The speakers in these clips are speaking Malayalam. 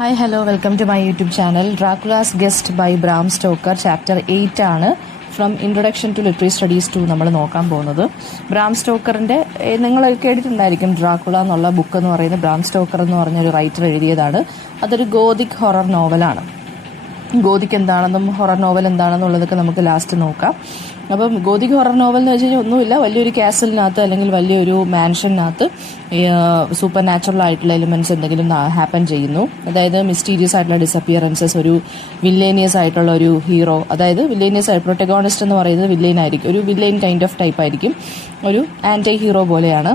Hi hello welcome to my YouTube channel. Dracula's guest by Bram Stoker chapter 8 ആണ് from introduction to literary studies 2 നമ്മൾ നോക്കാൻ പോകുന്നത്. ബ്രാം സ്റ്റോക്കറിൻ്റെ നിങ്ങൾ കേട്ടിട്ടുണ്ടായിരിക്കും ഡ്രാക്കുള എന്നുള്ള ബുക്ക് എന്ന് പറയുന്നത് ബ്രാം സ്റ്റോക്കർ എന്ന് പറഞ്ഞൊരു റൈറ്റർ എഴുതിയതാണ്. അതൊരു ഗോതിക് ഹൊറർ നോവലാണ്. ഗോതിക് എന്താണെന്നും ഹൊറർ നോവൽ എന്താണെന്നുള്ളതൊക്കെ നമുക്ക് ലാസ്റ്റ് നോക്കാം. അപ്പം ഗോതിക് ഹൊറർ നോവൽ എന്ന് വെച്ച് കഴിഞ്ഞാൽ ഒന്നുമില്ല, വലിയൊരു കാസലിനകത്ത് അല്ലെങ്കിൽ വലിയൊരു മാൻഷനകത്ത് സൂപ്പർ നാച്ചുറൽ ആയിട്ടുള്ള എലിമെന്റ്സ് എന്തെങ്കിലും ഹാപ്പൻ ചെയ്യുന്നു. അതായത് മിസ്റ്റീരിയസ് ആയിട്ടുള്ള ഡിസപ്പിയറൻസസ്, ഒരു വില്ലേനിയസ് ആയിട്ടുള്ള ഒരു ഹീറോ, അതായത് വില്ലേനിയസ് ആയിട്ട് പ്രൊട്ടഗോണിസ്റ്റ് എന്ന് പറയുന്നത് വില്ലെയിൻ ആയിരിക്കും, ഒരു വില്ലെയിൻ കൈൻഡ് ഓഫ് ടൈപ്പ് ആയിരിക്കും, ഒരു ആന്റി ഹീറോ പോലെയാണ്.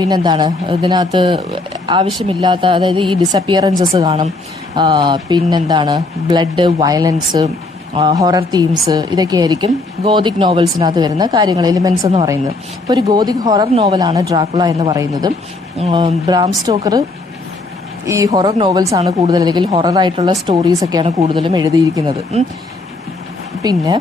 പിന്നെന്താണ് ഇതിനകത്ത് ആവശ്യമില്ലാത്ത, അതായത് ഈ ഡിസപ്പിയറൻസസ് കാണും, പിന്നെന്താണ് ബ്ലഡ്, വയലൻസ്, ഹൊറർ തീംസ്, ഇതൊക്കെയായിരിക്കും ഗോതിക് നോവൽസിനകത്ത് വരുന്ന കാര്യങ്ങൾ, എലിമെന്റ്സ് എന്ന് പറയുന്നത്. ഇപ്പോൾ ഒരു ഗോതിക് ഹൊറർ നോവലാണ് ഡ്രാക്കുള എന്ന് പറയുന്നത്. ബ്രാം സ്റ്റോക്കർ ഈ ഹൊറർ നോവൽസ് ആണ് കൂടുതൽ, അല്ലെങ്കിൽ ഹൊറർ ആയിട്ടുള്ള സ്റ്റോറീസ് ഒക്കെയാണ് കൂടുതലും എഴുതിയിരിക്കുന്നത്. പിന്നെ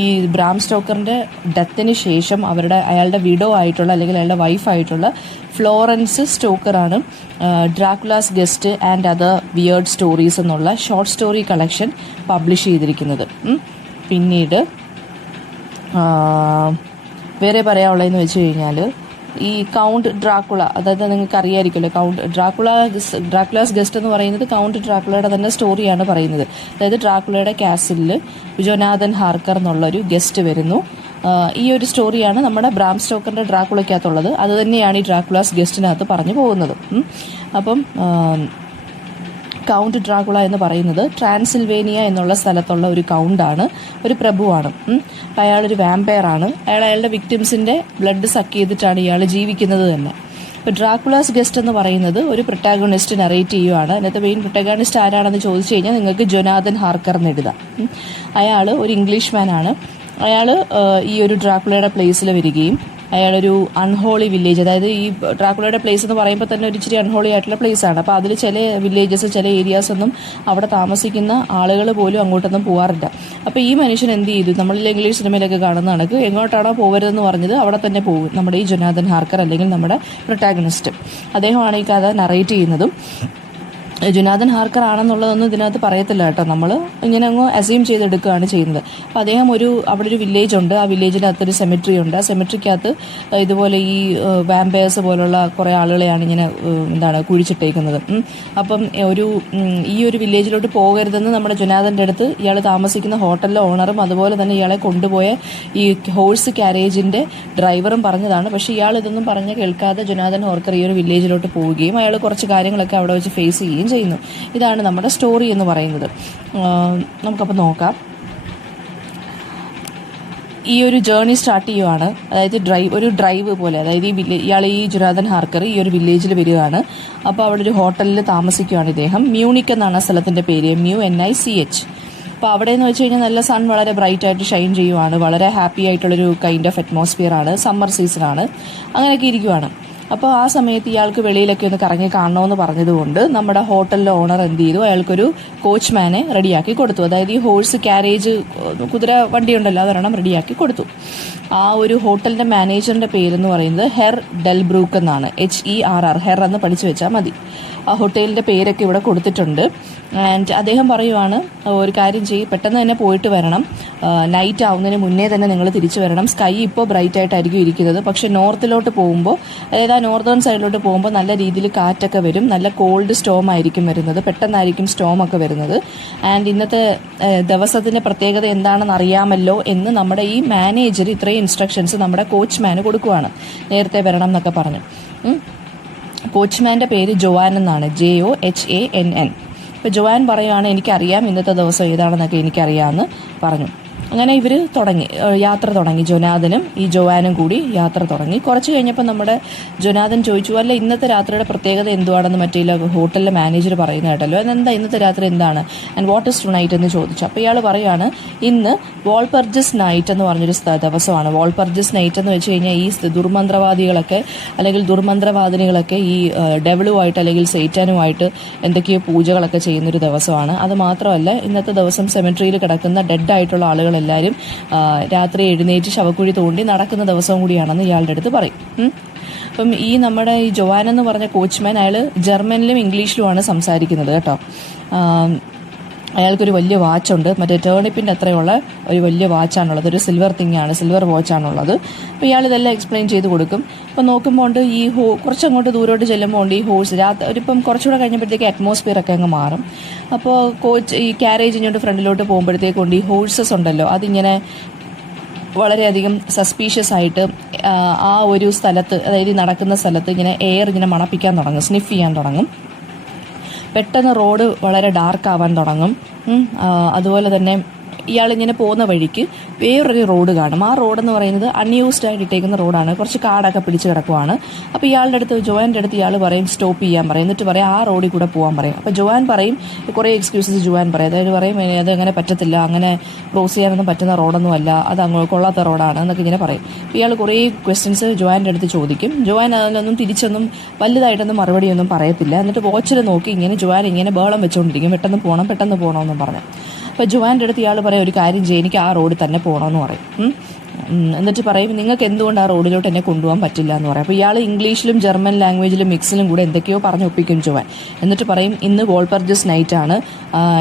ഈ ബ്രാം സ്റ്റോക്കറിൻ്റെ ഡെത്തിന് ശേഷം അയാളുടെ വിഡോ ആയിട്ടുള്ള അല്ലെങ്കിൽ അയാളുടെ വൈഫായിട്ടുള്ള ഫ്ലോറൻസ് സ്റ്റോക്കറാണ് Dracula's guest and other weird stories എന്നുള്ള ഷോർട്ട് സ്റ്റോറി കളക്ഷൻ പബ്ലിഷ് ചെയ്തിരിക്കുന്നത്. പിന്നീട് വേറെ പറയാനുള്ളതെന്ന് വെച്ച് കഴിഞ്ഞാൽ ഈ കൗണ്ട് ഡ്രാക്കുള, അതായത് നിങ്ങൾക്ക് അറിയാമായിരിക്കുമല്ലോ, ഡ്രാക്കുലാസ് ഗസ്റ്റ് എന്ന് പറയുന്നത് കൗണ്ട് ഡ്രാക്കുളയുടെ തന്നെ സ്റ്റോറിയാണ് പറയുന്നത്. അതായത് ഡ്രാക്കുളയുടെ കാസിലിൽ ജൊനാഥൻ ഹാർക്കർ എന്നുള്ളൊരു ഗസ്റ്റ് വരുന്നു. ഈ ഒരു സ്റ്റോറിയാണ് നമ്മുടെ ബ്രാം സ്റ്റോക്കറിന്റെ ഡ്രാക്കുളയ്ക്കകത്തുള്ളത്. അത് തന്നെയാണ് ഈ ഡ്രാക്കുലാസ് ഗസ്റ്റിനകത്ത് പറഞ്ഞു പോകുന്നത്. അപ്പം കൗണ്ട് ഡ്രാക്കുള എന്ന് പറയുന്നത് ട്രാൻസിൽവേനിയ എന്നുള്ള സ്ഥലത്തുള്ള ഒരു കൗണ്ടാണ്, ഒരു പ്രഭുവാണ്. അപ്പം അയാളൊരു വാമ്പയറാണ്. അയാളുടെ വിക്ടിംസിൻ്റെ ബ്ലഡ് സക്ക് ചെയ്തിട്ടാണ് ഇയാൾ ജീവിക്കുന്നത് തന്നെ. ഇപ്പോൾ ഡ്രാക്കുലാസ് ഗസ്റ്റ് എന്ന് പറയുന്നത് ഒരു പ്രൊട്ടാഗോണിസ്റ്റ് നറേറ്റ് ചെയ്യുവാണ്. അതിനകത്ത് മെയിൻ പ്രൊട്ടാഗോണിസ്റ്റ് ആരാണെന്ന് ചോദിച്ചു കഴിഞ്ഞാൽ നിങ്ങൾക്ക് ജൊനാഥൻ ഹാർക്കർ എന്ന് എഴുതാം. അയാൾ ഒരു ഇംഗ്ലീഷ്മാനാണ്. അയാൾ ഈ ഒരു ഡ്രാക്കുളയുടെ പ്ലേസിൽ വരികയും അയാളൊരു അൺഹോളി വില്ലേജ്, അതായത് ഈ ഡ്രാക്കുളയുടെ പ്ലേസ് എന്ന് പറയുമ്പോൾ തന്നെ ഒരു ഇച്ചിരി അൺഹോളി ആയിട്ടുള്ള പ്ലേസ് ആണ്. അപ്പോൾ അതിൽ ചില വില്ലേജസ്, ചില ഏരിയാസ് ഒന്നും അവിടെ താമസിക്കുന്ന ആളുകൾ പോലും അങ്ങോട്ടൊന്നും പോകാറില്ല. അപ്പോൾ ഈ മനുഷ്യൻ എന്ത് ചെയ്തു, നമ്മളിൽ ഇംഗ്ലീഷ് സിനിമയിലൊക്കെ കാണുന്ന കണക്ക് എങ്ങോട്ടാണോ പോകരുതെന്ന് പറഞ്ഞത് അവിടെ തന്നെ പോകും. നമ്മുടെ ഈ ജൊനാഥൻ ഹാർക്കർ അല്ലെങ്കിൽ നമ്മുടെ പ്രൊട്ടാഗണിസ്റ്റ്, അദ്ദേഹമാണ് ഈ കഥ നറേറ്റ് ചെയ്യുന്നതും. ജൊനാഥൻ ഹാർക്കർ ആണെന്നുള്ളതൊന്നും ഇതിനകത്ത് പറയത്തില്ല കേട്ടോ, നമ്മൾ ഇങ്ങനെ അങ്ങ് അസ്യൂം ചെയ്തെടുക്കുകയാണ് ചെയ്യുന്നത്. അപ്പോൾ അദ്ദേഹം അവിടെ ഒരു വില്ലേജ് ഉണ്ട്, ആ വില്ലേജിനകത്തൊരു സെമിട്രി ഉണ്ട്. ആ സെമിട്രിക്കകത്ത് ഇതുപോലെ ഈ വാമ്പയേഴ്സ് പോലുള്ള കുറേ ആളുകളെയാണ് ഇങ്ങനെ കുഴിച്ചിട്ടേക്കുന്നത്. അപ്പം ഈ ഒരു വില്ലേജിലോട്ട് പോകരുതെന്ന് നമ്മുടെ ജൊനാഥൻ്റെ അടുത്ത് ഇയാൾ താമസിക്കുന്ന ഹോട്ടലിലെ ഓണറും അതുപോലെ തന്നെ ഇയാളെ കൊണ്ടുപോയ ഈ ഹോഴ്സ് ക്യാരേജിൻ്റെ ഡ്രൈവറും പറഞ്ഞതാണ്. പക്ഷേ ഇയാൾ ഇതൊന്നും പറഞ്ഞ് കേൾക്കാതെ ജൊനാഥൻ ഹാർക്കർ ഈ ഒരു വില്ലേജിലോട്ട് പോവുകയും അയാൾ കുറച്ച് കാര്യങ്ങളൊക്കെ അവിടെ വെച്ച് ഫേസ് ചെയ്യുകയും ചെയ്യുന്നു. ഇതാണ് നമ്മുടെ സ്റ്റോറി എന്ന് പറയുന്നത്. നമുക്കപ്പോൾ നോക്കാം. ഈ ഒരു ജേർണി സ്റ്റാർട്ട് ചെയ്യുവാണ്, അതായത് ഒരു ഡ്രൈവ് പോലെ, അതായത് ഇയാൾ ഈ ജൊനാഥൻ ഹാർക്കർ ഈ ഒരു വില്ലേജിൽ വരികയാണ്. അപ്പോൾ അവിടെ ഒരു ഹോട്ടലിൽ താമസിക്കുകയാണ് ഇദ്ദേഹം. മ്യൂണിക് എന്നാണ് ആ സ്ഥലത്തിൻ്റെ പേര്, MUNICH. അപ്പോൾ അവിടെ എന്ന് വെച്ച് കഴിഞ്ഞാൽ നല്ല സൺ വളരെ ബ്രൈറ്റ് ആയിട്ട് ഷൈൻ ചെയ്യുവാണ്, വളരെ ഹാപ്പി ആയിട്ടുള്ളൊരു കൈൻഡ് ഓഫ് അറ്റ്മോസ്ഫിയർ ആണ്, സമ്മർ സീസണാണ്, അങ്ങനെയൊക്കെ ഇരിക്കുവാണ്. അപ്പോൾ ആ സമയത്ത് ഇയാൾക്ക് വെളിയിലൊക്കെ ഒന്ന് കറങ്ങി കാണണമെന്ന് പറഞ്ഞതുകൊണ്ട് നമ്മുടെ ഹോട്ടലിലെ ഓണർ എന്ത് ചെയ്തു, അയാൾക്കൊരു കോച്ച്മാനെ റെഡിയാക്കി കൊടുത്തു. അതായത് ഈ ഹോഴ്സ് ക്യാരേജ്, കുതിര വണ്ടി ഉണ്ടല്ലോ, അതൊരെണ്ണം റെഡിയാക്കി കൊടുത്തു. ആ ഒരു ഹോട്ടലിൻ്റെ മാനേജറിൻ്റെ പേരെന്ന് പറയുന്നത് ഹെർ ഡെൽബ്രൂക്ക് എന്നാണ്, HERR, ഹെർ എന്ന് പഠിച്ചു വെച്ചാൽ മതി. ആ ഹോട്ടലിൻ്റെ പേരൊക്കെ ഇവിടെ കൊടുത്തിട്ടുണ്ട്. ആൻഡ് അദ്ദേഹം പറയുവാണ്, ഒരു കാര്യം ചെയ്യും, പെട്ടെന്ന് തന്നെ പോയിട്ട് വരണം, നൈറ്റ് ആവുന്നതിന് മുന്നേ തന്നെ നിങ്ങൾ തിരിച്ചു വരണം. സ്കൈ ഇപ്പോൾ ബ്രൈറ്റ് ആയിട്ടായിരിക്കും ഇരിക്കുന്നത്, പക്ഷേ നോർത്തിലോട്ട് പോകുമ്പോൾ, അതായത് ആ നോർത്തേൺ സൈഡിലോട്ട് പോകുമ്പോൾ നല്ല രീതിയിൽ കാറ്റൊക്കെ വരും, നല്ല കോൾഡ് സ്റ്റോം ആയിരിക്കും വരുന്നത്, പെട്ടെന്നായിരിക്കും സ്റ്റോം ഒക്കെ വരുന്നത്. ആൻഡ് ഇന്നത്തെ ദിവസത്തിൻ്റെ പ്രത്യേകത എന്താണെന്ന് അറിയാമല്ലോ എന്ന് നമ്മുടെ ഈ മാനേജർ ഇത്രയും ഇൻസ്ട്രക്ഷൻസ് നമ്മുടെ കോച്ച്മാന് കൊടുക്കുവാണ്, നേരത്തെ വരണം എന്നൊക്കെ പറഞ്ഞു. കോച്ച്മാൻ്റെ പേര് ജോവാൻ എന്നാണ്, JOHANN. ഇപ്പോൾ ജോവാൻ പറയുകയാണ്, എനിക്കറിയാം ഇന്നത്തെ ദിവസം ഏതാണെന്നൊക്കെ എനിക്കറിയാമെന്ന് പറഞ്ഞു. അങ്ങനെ ഇവർ യാത്ര തുടങ്ങി. ജൊനാഥനും ഈ ജോവാനും കൂടി യാത്ര തുടങ്ങി. കുറച്ച് കഴിഞ്ഞപ്പോൾ നമ്മുടെ ജൊനാഥൻ ചോദിച്ചു, അല്ല ഇന്നത്തെ രാത്രിയുടെ പ്രത്യേകത എന്തുവാണെന്ന് മറ്റേ ഹോട്ടലിലെ മാനേജർ പറയുന്ന കേട്ടല്ലോ, അതെന്താ ഇന്നത്തെ രാത്രി എന്താണ്, and what is tonight എന്ന് ചോദിച്ചു. അപ്പോൾ ഇയാൾ പറയുകയാണ്, ഇന്ന് വോൾപർജിസ് നൈറ്റ് എന്ന് പറഞ്ഞൊരു ദിവസമാണ്. വോൾപർജിസ് നൈറ്റ് എന്ന് വെച്ച് കഴിഞ്ഞാൽ ഈ ദുർമന്ത്രവാദികളൊക്കെ അല്ലെങ്കിൽ ദുർമന്ത്രവാദിനികളൊക്കെ ഈ ഡെവിളുമായിട്ട് അല്ലെങ്കിൽ സൈറ്റാനുമായിട്ട് എന്തൊക്കെയോ പൂജകളൊക്കെ ചെയ്യുന്നൊരു ദിവസമാണ്. അത് മാത്രമല്ല ഇന്നത്തെ ദിവസം സെമിട്രിയിൽ കിടക്കുന്ന ഡെഡ് ആയിട്ടുള്ള ആളുകളെല്ലാം എല്ലാവരും രാത്രി എഴുന്നേറ്റ് ശവക്കുഴി തോണ്ടി നടക്കുന്ന ദിവസം കൂടിയാണെന്ന് ഇയാളുടെ അടുത്ത് പറയും. അപ്പം ഈ നമ്മുടെ ഈ ജോവാൻ എന്ന് പറഞ്ഞ കോച്ച്മാൻ അയാൾ ജർമ്മനിലും ഇംഗ്ലീഷിലുമാണ് സംസാരിക്കുന്നത് കേട്ടോ. അയാൾക്കൊരു വലിയ വാച്ചുണ്ട്, മറ്റേ ടേണിപ്പിൻ്റെ അത്രയുള്ള ഒരു വലിയ വാച്ചാണുള്ളത്, ഒരു സിൽവർ വാച്ചാണുള്ളത്. അപ്പോൾ ഇയാൾ ഇതെല്ലാം എക്സ്പ്ലെയിൻ ചെയ്ത് കൊടുക്കും. അപ്പോൾ നോക്കുമ്പോൾ ഉണ്ട് ഈ കുറച്ചങ്ങോട്ട് ദൂരോട്ട് ചെല്ലുമ്പോൾ ഉണ്ട് ഈ ഹോഴ്സ് ഒരിപ്പം കുറച്ചുകൂടെ കഴിഞ്ഞപ്പോഴത്തേക്ക് അറ്റ്മോസ്ഫിയർ ഒക്കെ അങ്ങ് മാറും. അപ്പോൾ കോച്ച് ഈ ക്യാരേജ് ഇങ്ങോട്ട് ഫ്രണ്ടിലോട്ട് പോകുമ്പോഴത്തേക്കുണ്ട് ഈ ഹോഴ്സസ് ഉണ്ടല്ലോ അതിങ്ങനെ വളരെയധികം സസ്പീഷ്യസ് ആയിട്ട് ആ ഒരു സ്ഥലത്ത്, അതായത് നടക്കുന്ന സ്ഥലത്ത് ഇങ്ങനെ എയർ ഇങ്ങനെ മണപ്പിക്കാൻ തുടങ്ങും, സ്നിഫ് ചെയ്യാൻ തുടങ്ങും. പെട്ടെന്ന് റോഡ് വളരെ ഡാർക്ക് ആവാൻ തുടങ്ങും. അതുപോലെ തന്നെ ഇയാളിങ്ങനെ പോകുന്ന വഴിക്ക് വേറൊരു റോഡ് കാണും. ആ റോഡെന്ന് പറയുന്നത് അൺയൂസ്ഡ് ആയിട്ട് ഇട്ടേക്കുന്ന റോഡാണ്, കുറച്ച് കാടൊക്കെ പിടിച്ച് കിടക്കുവാണ്. അപ്പോൾ ഇയാളുടെ അടുത്ത് ജോവാൻ്റെ അടുത്ത് ഇയാൾ പറയും സ്റ്റോപ്പ് ചെയ്യാൻ പറയും, എന്നിട്ട് പറയും ആ റോഡിൽ കൂടെ പോകാൻ പറയും. അപ്പോൾ ജോവാൻ പറയും, കുറേ എക്സ്ക്യൂസസ് ജോവാൻ പറയും. അതായത് പറയും അത് അങ്ങനെ പറ്റത്തില്ല, അങ്ങനെ ക്രോസ് ചെയ്യാനൊന്നും പറ്റുന്ന റോഡൊന്നും അല്ല, അത് അങ്ങ് കൊള്ളാത്ത റോഡാണ് എന്നൊക്കെ ഇങ്ങനെ പറയും. അപ്പോൾ ഇയാൾ കുറേ ക്വസ്റ്റ്യൻസ് ജോവാൻ്റെ അടുത്ത് ചോദിക്കും. ജോവാൻ അതിലൊന്നും തിരിച്ചൊന്നും വലുതായിട്ടൊന്നും മറുപടിയൊന്നും പറയത്തില്ല. എന്നിട്ട് വാച്ചിൽ നോക്കി ഇങ്ങനെ ജോവാൻ ഇങ്ങനെ ബേളം വെച്ചുകൊണ്ടിരിക്കും, പെട്ടെന്ന് പോകണമെന്നും പറഞ്ഞു. അപ്പോൾ ജോവാൻ്റെ അടുത്ത് ഇയാൾ പറയും ഒരു കാര്യം ചെയ്യും, എനിക്ക് ആ റോഡിൽ തന്നെ പോകണമെന്ന് പറയും. എന്നിട്ട് പറയും നിങ്ങൾക്ക് എന്തുകൊണ്ട് ആ റോഡിലോട്ട് എന്നെ കൊണ്ടുപോകാൻ പറ്റില്ല എന്ന് പറയും. അപ്പോൾ ഇയാൾ ഇംഗ്ലീഷിലും ജർമ്മൻ ലാംഗ്വേജിലും മിക്സിലും കൂടെ എന്തൊക്കെയോ പറഞ്ഞ് ഒപ്പിക്കും ജോവാൻ. എന്നിട്ട് പറയും ഇന്ന് വോൾപർജസ് നൈറ്റ് ആണ്,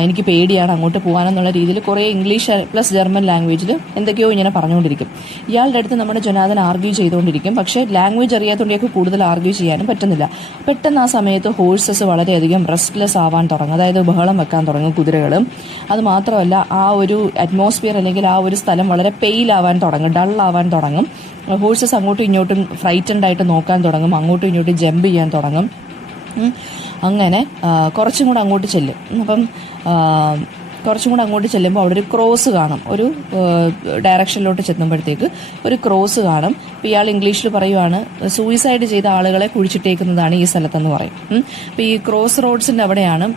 എനിക്ക് പേടിയാണ് അങ്ങോട്ട് പോകാനെന്നുള്ള രീതിയിൽ കുറേ ഇംഗ്ലീഷ് പ്ലസ് ജർമ്മൻ ലാംഗ്വേജിൽ എന്തൊക്കെയോ ഇങ്ങനെ പറഞ്ഞുകൊണ്ടിരിക്കും. ഇയാളുടെ അടുത്ത് നമ്മുടെ ജൊനാഥൻ ആർഗ്യൂ ചെയ്തുകൊണ്ടിരിക്കും. പക്ഷേ ലാംഗ്വേജ് അറിയാത്തതുകൊണ്ടേക്ക് കൂടുതൽ ആർഗ്യൂ ചെയ്യാനും പറ്റുന്നില്ല. പെട്ടെന്ന് ആ സമയത്ത് ഹോഴ്സസ് വളരെയധികം റെസ്റ്റ്ലെസ് ആവാൻ തുടങ്ങും, അതായത് ബഹളം വെക്കാൻ തുടങ്ങും കുതിരകളും. അത് മാത്രമല്ല ആ ഒരു അറ്റ്മോസ്ഫിയർ അല്ലെങ്കിൽ ആ ഒരു സ്ഥലം വളരെ പെയിലാവാൻ തുടങ്ങും, ഡള്ളാവാൻ തുടങ്ങും. ഹോഴ്സസ് അങ്ങോട്ടും ഇങ്ങോട്ടും ഫ്രൈറ്റൻഡ് ആയിട്ട് നോക്കാൻ തുടങ്ങും, അങ്ങോട്ടും ഇങ്ങോട്ടും ജമ്പ് ചെയ്യാൻ തുടങ്ങും. അങ്ങനെ കുറച്ചും കൂടെ അങ്ങോട്ട് ചെല്ലും. അപ്പം കുറച്ചും കൂടെ അങ്ങോട്ട് ചെല്ലുമ്പോൾ അവിടെ ഒരു ക്രോസ് കാണും, ഒരു ഡയറക്ഷനിലോട്ട് ചെല്ലുമ്പോഴത്തേക്ക് ഒരു ക്രോസ് കാണും. അപ്പോൾ ഇയാൾ ഇംഗ്ലീഷിൽ പറയുവാണ് സൂയിസൈഡ് ചെയ്ത ആളുകളെ കുഴിച്ചിട്ടേക്കുന്നതാണ് ഈ സ്ഥലത്തെന്ന് പറയും. അപ്പോൾ ഈ ക്രോസ് റോഡ്സിൻ്റെ അവിടെയാണ്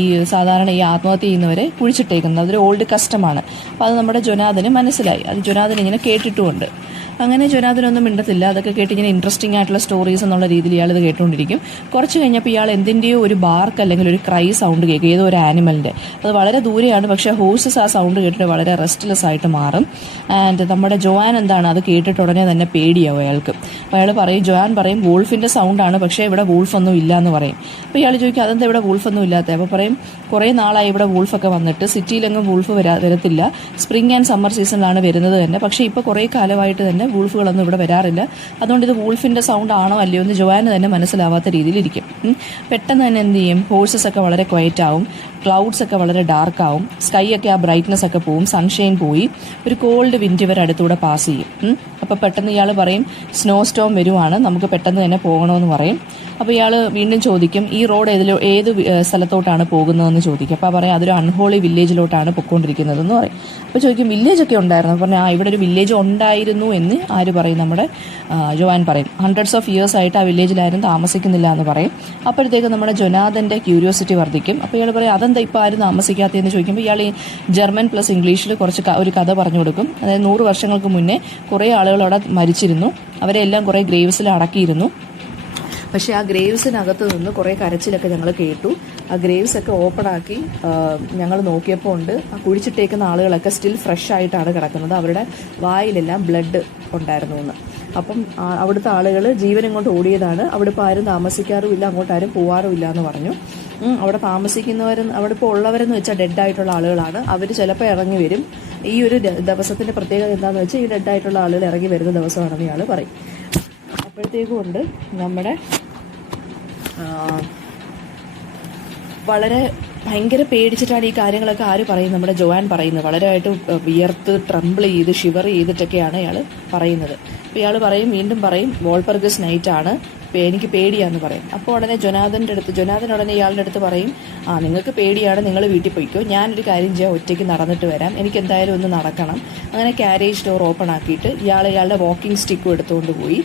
ഈ സാധാരണ ഈ ആത്മഹത്യ ചെയ്യുന്നവരെ കുഴിച്ചിട്ടേക്കുന്നത്. അതൊരു ഓൾഡ് കസ്റ്റമാണ്. അപ്പോൾ അത് നമ്മുടെ ജൊനാഥന് മനസ്സിലായി, അത് ജൊനാഥൻ ഇങ്ങനെ കേട്ടിട്ടുമുണ്ട്. അങ്ങനെ ജൊനാഥനൊന്നും മിണ്ടത്തില്ല, അതൊക്കെ കേട്ട് ഇങ്ങനെ ഇൻട്രസ്റ്റിംഗ് ആയിട്ടുള്ള സ്റ്റോറീസ് എന്നുള്ള രീതിയിൽ ഇയാൾ ഇത് കേട്ടുകൊണ്ടിരിക്കും. കുറച്ച് കഴിഞ്ഞപ്പോൾ ഇയാൾ എന്തിൻ്റെയോ ഒരു ബാർക്ക് അല്ലെങ്കിൽ ഒരു ക്രൈ സൗണ്ട് കേൾക്കും, ഏതോ ഒരു ആനിമലിൻ്റെ. അത് വളരെ ദൂരെയാണ്, പക്ഷേ ഹോഴ്സസ് ആ സൗണ്ട് കേട്ടിട്ട് വളരെ റെസ്റ്റ്ലെസ് ആയിട്ട് മാറും. ആൻഡ് നമ്മുടെ ജോവാൻ എന്താണ് അത് കേട്ടിട്ട് ഉടനെ തന്നെ പേടിയാവും അയാൾക്ക്. അപ്പോൾ അയാൾ പറയും, ജോവാൻ പറയും വൂൾഫിൻ്റെ സൗണ്ടാണ്, പക്ഷേ ഇവിടെ വൂൾഫൊന്നും ഇല്ല എന്ന് പറയും. അപ്പോൾ ഇയാൾ ചോദിക്കും അതെന്താ ഇവിടെ വൂൾഫൊന്നും ഇല്ലാത്തത്? അപ്പോൾ പറയും കുറേ നാളായി ഇവിടെ വൂൾഫൊക്കെ വന്നിട്ട്, സിറ്റിയിലെങ്ങും വൂൾഫ് വരത്തില്ല, സ്പ്രിംഗ് ആൻഡ് സമ്മർ സീസണിലാണ് വരുന്നത് തന്നെ, പക്ഷേ ഇപ്പോൾ കുറേ കാലമായിട്ട് തന്നെ വൂൾഫുകളൊന്നും ഇവിടെ വരാറില്ല, അതുകൊണ്ട് ഇത് വൂൾഫിൻ്റെ സൗണ്ട് ആണോ അല്ലയോ എന്ന് ജോവാന് തന്നെ മനസ്സിലാവാത്ത രീതിയിലിരിക്കും. പെട്ടെന്ന് തന്നെ എന്ത് ചെയ്യും, ഹോഴ്സസ് ഒക്കെ വളരെ ക്വയറ്റ് ആവും, ക്ലൗഡ്സ് ഒക്കെ വളരെ ഡാർക്ക് ആവും, സ്കൈ ഒക്കെ ആ ബ്രൈറ്റ്നസ് ഒക്കെ പോവും, സൺഷൈൻ പോയി ഒരു കോൾഡ് വിൻഡ് ഇവർ അടുത്തൂടെ പാസ് ചെയ്യും. അപ്പോൾ പെട്ടെന്ന് ഇയാൾ പറയും സ്നോ സ്റ്റോം വരുവാണ്, നമുക്ക് പെട്ടെന്ന് തന്നെ പോകണമെന്ന് പറയും. അപ്പോൾ ഇയാൾ വീണ്ടും ചോദിക്കും ഈ റോഡ് ഏത് സ്ഥലത്തോട്ടാണ് പോകുന്നതെന്ന് ചോദിക്കും. അപ്പോൾ പറയും അതൊരു അൺഹോളി വില്ലേജിലോട്ടാണ് പൊയ്ക്കൊണ്ടിരിക്കുന്നതെന്ന് പറയും. അപ്പോൾ ചോദിക്കും വില്ലേജൊക്കെ ഉണ്ടായിരുന്നു? പറഞ്ഞാൽ ഇവിടെ ഒരു വില്ലേജ് ഉണ്ടായിരുന്നു എന്ന് ആര് പറയും? നമ്മുടെ ജോവാൻ പറയും. ഹൺഡ്രഡ്സ് ഓഫ് ഇയേഴ്സ് ആയിട്ട് ആ വില്ലേജിലാരും താമസിക്കുന്നില്ല എന്ന് പറയും. അപ്പോഴത്തേക്ക് നമ്മുടെ ജൊനാഥൻ്റെ ക്യൂരിയോസിറ്റി വർദ്ധിക്കും. അപ്പോൾ ഇയാൾ പറയും അതെന്താ ഇപ്പോൾ ആരും താമസിക്കാത്തതെന്ന് ചോദിക്കുമ്പോൾ ഇയാൾ ഈ ജർമ്മൻ പ്ലസ് ഇംഗ്ലീഷിൽ ഒരു കഥ പറഞ്ഞു കൊടുക്കും. അതായത് 100 വർഷങ്ങൾക്ക് മുന്നേ കുറേ ആളുകൾ അവിടെ മരിച്ചിരുന്നു, അവരെ എല്ലാം കുറേ ഗ്രേവ്സിൽ അടക്കിയിരുന്നു. പക്ഷേ ആ ഗ്രേവ്സിനകത്ത് നിന്ന് കുറേ കരച്ചിലൊക്കെ ഞങ്ങൾ കേട്ടു. ആ ഗ്രേവ്സ് ഒക്കെ ഓപ്പൺ ആക്കി ഞങ്ങൾ നോക്കിയപ്പോൾ ഉണ്ട് ആ കുഴിച്ചിട്ടേക്കുന്ന ആളുകളൊക്കെ സ്റ്റിൽ ഫ്രഷ് ആയിട്ടാണ് കിടക്കുന്നത്, അവരുടെ വായിലെല്ലാം ബ്ലഡ് ഉണ്ടായിരുന്നു എന്ന്. അപ്പം അവിടുത്തെ ആളുകൾ ജീവനും കൊണ്ട് ഓടിയതാണ്, അവിടെ ഇപ്പോൾ ആരും താമസിക്കാറുമില്ല, അങ്ങോട്ട് ആരും പോവാറുമില്ല എന്ന് പറഞ്ഞു. അവിടെ താമസിക്കുന്നവരും അവിടെ ഇപ്പോൾ ഉള്ളവരെന്ന് വെച്ചാൽ ഡെഡായിട്ടുള്ള ആളുകളാണ്. അവർ ചിലപ്പോൾ ഇറങ്ങി വരും. ഈ ഒരു ദിവസത്തിൻ്റെ പ്രത്യേകത എന്താണെന്ന് വെച്ചാൽ ഈ ഡെഡായിട്ടുള്ള ആളുകൾ ഇറങ്ങി വരുന്ന ദിവസമാണെന്ന് ഇയാൾ പറയും. അപ്പോഴത്തേക്കും ഉണ്ട് നമ്മുടെ വളരെ ഭയങ്കര പേടിച്ചിട്ടാണ് ഈ കാര്യങ്ങളൊക്കെ ആര് പറയും? നമ്മുടെ ജോവാൻ പറയുന്നത്. വളരെയായിട്ട് വിയർത്ത് ട്രംബിൾ ചെയ്ത് ഷിവർ ചെയ്തിട്ടൊക്കെയാണ് ഇയാൾ പറയുന്നത്. അപ്പോൾ ഇയാൾ വീണ്ടും പറയും വോൾപർഗസ് നൈറ്റ് ആണ്, എനിക്ക് പേടിയാന്ന് പറയും. അപ്പോൾ ഉടനെ ജൊനാഥൻ ഉടനെ ഇയാളുടെ അടുത്ത് പറയും നിങ്ങൾക്ക് പേടിയാണ്, നിങ്ങൾ വീട്ടിൽ പോയിക്കോ, ഞാനൊരു കാര്യം ചെയ്യാം, ഒറ്റയ്ക്ക് നടന്നിട്ട് വരാം, എനിക്ക് എന്തായാലും ഒന്ന് നടക്കണം. അങ്ങനെ ക്യാരേജ് ഡോർ ഓപ്പൺ ആക്കിയിട്ട് ഇയാളുടെ വാക്കിംഗ് സ്റ്റിക്കും എടുത്തുകൊണ്ട് പോയി.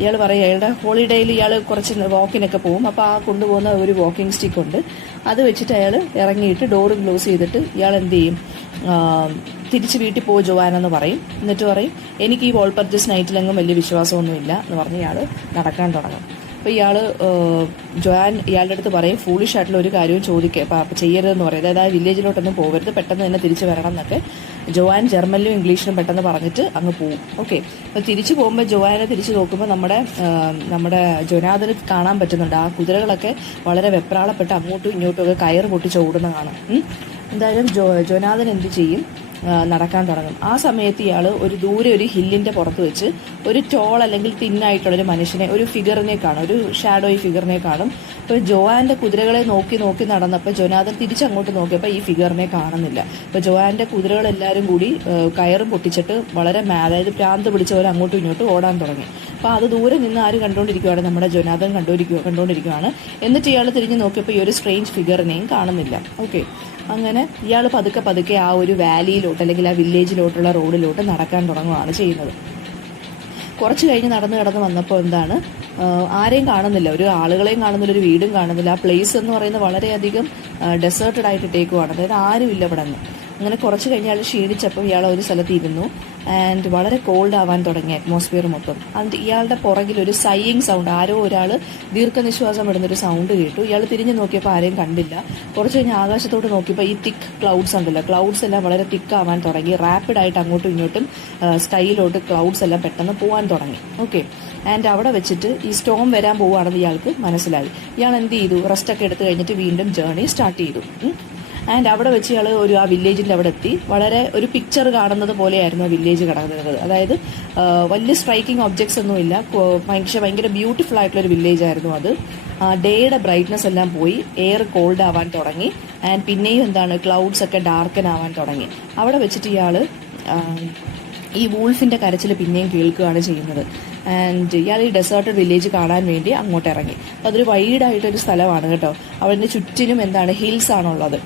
ഇയാൾ പറയും അയാളുടെ ഹോളിഡേയിൽ ഇയാൾ കുറച്ച് വാക്കിനൊക്കെ പോകും. അപ്പോൾ ആ കൊണ്ടുപോകുന്ന ഒരു വാക്കിംഗ് സ്റ്റിക്ക് ഉണ്ട്, അത് വെച്ചിട്ട് അയാൾ ഇറങ്ങിയിട്ട് ഡോറ് ക്ലോസ് ചെയ്തിട്ട് ഇയാൾ എന്ത് ചെയ്യും, തിരിച്ച് വീട്ടിൽ പോകും ജോവാനെന്ന് പറയും. എന്നിട്ട് പറയും എനിക്ക് ഈ വോൾപർജസ് നൈറ്റിലെങ്ങും വലിയ വിശ്വാസമൊന്നുമില്ല എന്ന് പറഞ്ഞ് ഇയാൾ നടക്കാൻ തുടങ്ങും. അപ്പോൾ ജോവാൻ ഇയാളുടെ അടുത്ത് പറയും ഫൂളിഷ് ആയിട്ടുള്ള ഒരു കാര്യവും ചെയ്യരുതെന്ന് പറയും. അതായത് ആ വില്ലേജിലോട്ടൊന്നും പോകരുത്, പെട്ടെന്ന് തന്നെ തിരിച്ചു വരണം എന്നൊക്കെ ജോവാൻ ജർമ്മനിലും ഇംഗ്ലീഷിലും പെട്ടെന്ന് പറഞ്ഞിട്ട് അങ്ങ് പോവും. ഓക്കെ, അപ്പോൾ തിരിച്ചു പോകുമ്പോൾ ജോവാനെ തിരിച്ചു നോക്കുമ്പോൾ നമ്മുടെ ജോനാഥന് കാണാൻ പറ്റുന്നുണ്ട് ആ കുതിരകളൊക്കെ വളരെ വെപ്രാളപ്പെട്ട് അങ്ങോട്ടും ഇങ്ങോട്ടും ഒക്കെ കയറ് പൊട്ടിച്ച് ഓടുന്ന കാണാം. എന്തായാലും ജോനാഥൻ എന്ത് ചെയ്യും, നടക്കാൻ തുടങ്ങും. ആ സമയത്ത് ഇയാൾ ദൂരെ ഒരു ഹില്ലിൻ്റെ പുറത്ത് വെച്ച് ഒരു ടോൾ അല്ലെങ്കിൽ തിന്നായിട്ടുള്ളൊരു മനുഷ്യനെ, ഒരു ഫിഗറിനെ കാണും, ഒരു ഷാഡോയി ഫിഗറിനെ കാണും. അപ്പോൾ ജോവാൻ്റെ കുതിരകളെ നോക്കി നടന്നപ്പോൾ ജോനാഥൻ തിരിച്ചങ്ങോട്ട് നോക്കിയപ്പോൾ ഈ ഫിഗറിനെ കാണുന്നില്ല. അപ്പോൾ ജോവാൻ്റെ കുതിരകളെല്ലാവരും കൂടി കയറും പൊട്ടിച്ചിട്ട് വളരെ അതായത് ഭ്രാന്ത് പിടിച്ച പോലെ അങ്ങോട്ടും ഇങ്ങോട്ടും ഓടാൻ തുടങ്ങി. അപ്പോൾ അത് ദൂരെ നിന്ന് ആര് കണ്ടുകൊണ്ടിരിക്കുകയാണ്, നമ്മുടെ ജോനാഥൻ കണ്ടുകൊണ്ടിരിക്കുകയാണ്. എന്നിട്ട് ഇയാൾ തിരിഞ്ഞ് നോക്കിയപ്പോൾ ഈ ഒരു സ്ട്രേഞ്ച് ഫിഗറിനെയും കാണുന്നില്ല. ഓക്കെ, അങ്ങനെ ഇയാൾ പതുക്കെ ആ ഒരു വാലിയിലോട്ട് അല്ലെങ്കിൽ ആ വില്ലേജിലോട്ടുള്ള റോഡിലോട്ട് നടക്കാൻ തുടങ്ങുകയാണ് ചെയ്യുന്നത്. കുറച്ച് കഴിഞ്ഞ് നടന്ന് വന്നപ്പോൾ എന്താണ്, ആരെയും കാണുന്നില്ല, ഒരു ആളുകളെയും കാണുന്നില്ല, ഒരു വീടും കാണുന്നില്ല. ആ പ്ലേസ് എന്ന് പറയുന്നത് വളരെയധികം ഡെസേർട്ടഡ് ആയിട്ട് ഇട്ടേക്കുവാണ്, അതായത് ആരുമില്ല ഇവിടെ നിന്ന്. അങ്ങനെ കുറച്ച് കഴിഞ്ഞ് അയാൾ ക്ഷീണിച്ചപ്പോൾ ഇയാൾ ഒരു സ്ഥലത്ത് ഇരുന്നു. ആൻഡ് വളരെ കോൾഡ് ആവാൻ തുടങ്ങി അറ്റ്മോസ്ഫിയർ മൊത്തം. ആൻഡ് ഇയാളുടെ പുറകിൽ ഒരു സൈയിങ് സൗണ്ട്, ആരോ ഒരാൾ ദീർഘനിശ്വാസം ഇടുന്നൊരു സൗണ്ട് കേട്ടു. ഇയാൾ തിരിഞ്ഞ് നോക്കിയപ്പോൾ ആരെയും കണ്ടില്ല. കുറച്ച് കഴിഞ്ഞ് ആകാശത്തോട്ട് നോക്കിയപ്പോൾ ഈ തിക്ക് ക്ലൗഡ്സ് ഉണ്ടല്ലോ, ക്ലൗഡ്സ് എല്ലാം വളരെ തിക്ക് ആവാൻ തുടങ്ങി. റാപ്പിഡായിട്ട് അങ്ങോട്ടും ഇങ്ങോട്ടും സ്കൈയിലോട്ട് ക്ലൗഡ്സ് എല്ലാം പെട്ടെന്ന് പോകാൻ തുടങ്ങി. ഓക്കെ, ആൻഡ് അവിടെ വെച്ചിട്ട് ഈ സ്റ്റോം വരാൻ പോവുകയാണെന്ന് ഇയാൾക്ക് മനസ്സിലായി. ഇയാൾ എന്ത് ചെയ്തു, റെസ്റ്റൊക്കെ എടുത്ത് കഴിഞ്ഞിട്ട് വീണ്ടും ജേർണി സ്റ്റാർട്ട് ചെയ്തു. ആൻഡ് അവിടെ വെച്ച് ഇയാൾ ആ വില്ലേജിൻ്റെ അവിടെ എത്തി. വളരെ ഒരു പിക്ചർ കാണുന്നത് പോലെയായിരുന്നു ആ വില്ലേജ് കിടക്കുന്നത്. അതായത് വലിയ സ്ട്രൈക്കിംഗ് ഒബ്ജക്ട്സ് ഒന്നുമില്ല, പക്ഷേ ഭയങ്കര ബ്യൂട്ടിഫുൾ ആയിട്ടുള്ളൊരു വില്ലേജ് ആയിരുന്നു അത്. ഡേയുടെ ബ്രൈറ്റ്നസ് എല്ലാം പോയി, എയർ കോൾഡ് ആവാൻ തുടങ്ങി. ആൻഡ് പിന്നെയും എന്താണ്, ക്ലൗഡ്സ് ഒക്കെ ഡാർക്കൻ ആവാൻ തുടങ്ങി. അവിടെ വെച്ചിട്ട് ഇയാൾ ഈ വൂൾഫിൻ്റെ കരച്ചിൽ പിന്നെയും കേൾക്കുകയാണ് ചെയ്യുന്നത്. ആൻഡ് ഇയാൾ ഈ ഡെസേർട്ടഡ് വില്ലേജ് കാണാൻ വേണ്ടി അങ്ങോട്ട് ഇറങ്ങി. അപ്പോൾ അതൊരു വൈഡായിട്ടൊരു സ്ഥലമാണ് കേട്ടോ. അവിടെ ചുറ്റിനും എന്താണ്, ഹിൽസ് ആണുള്ളത്.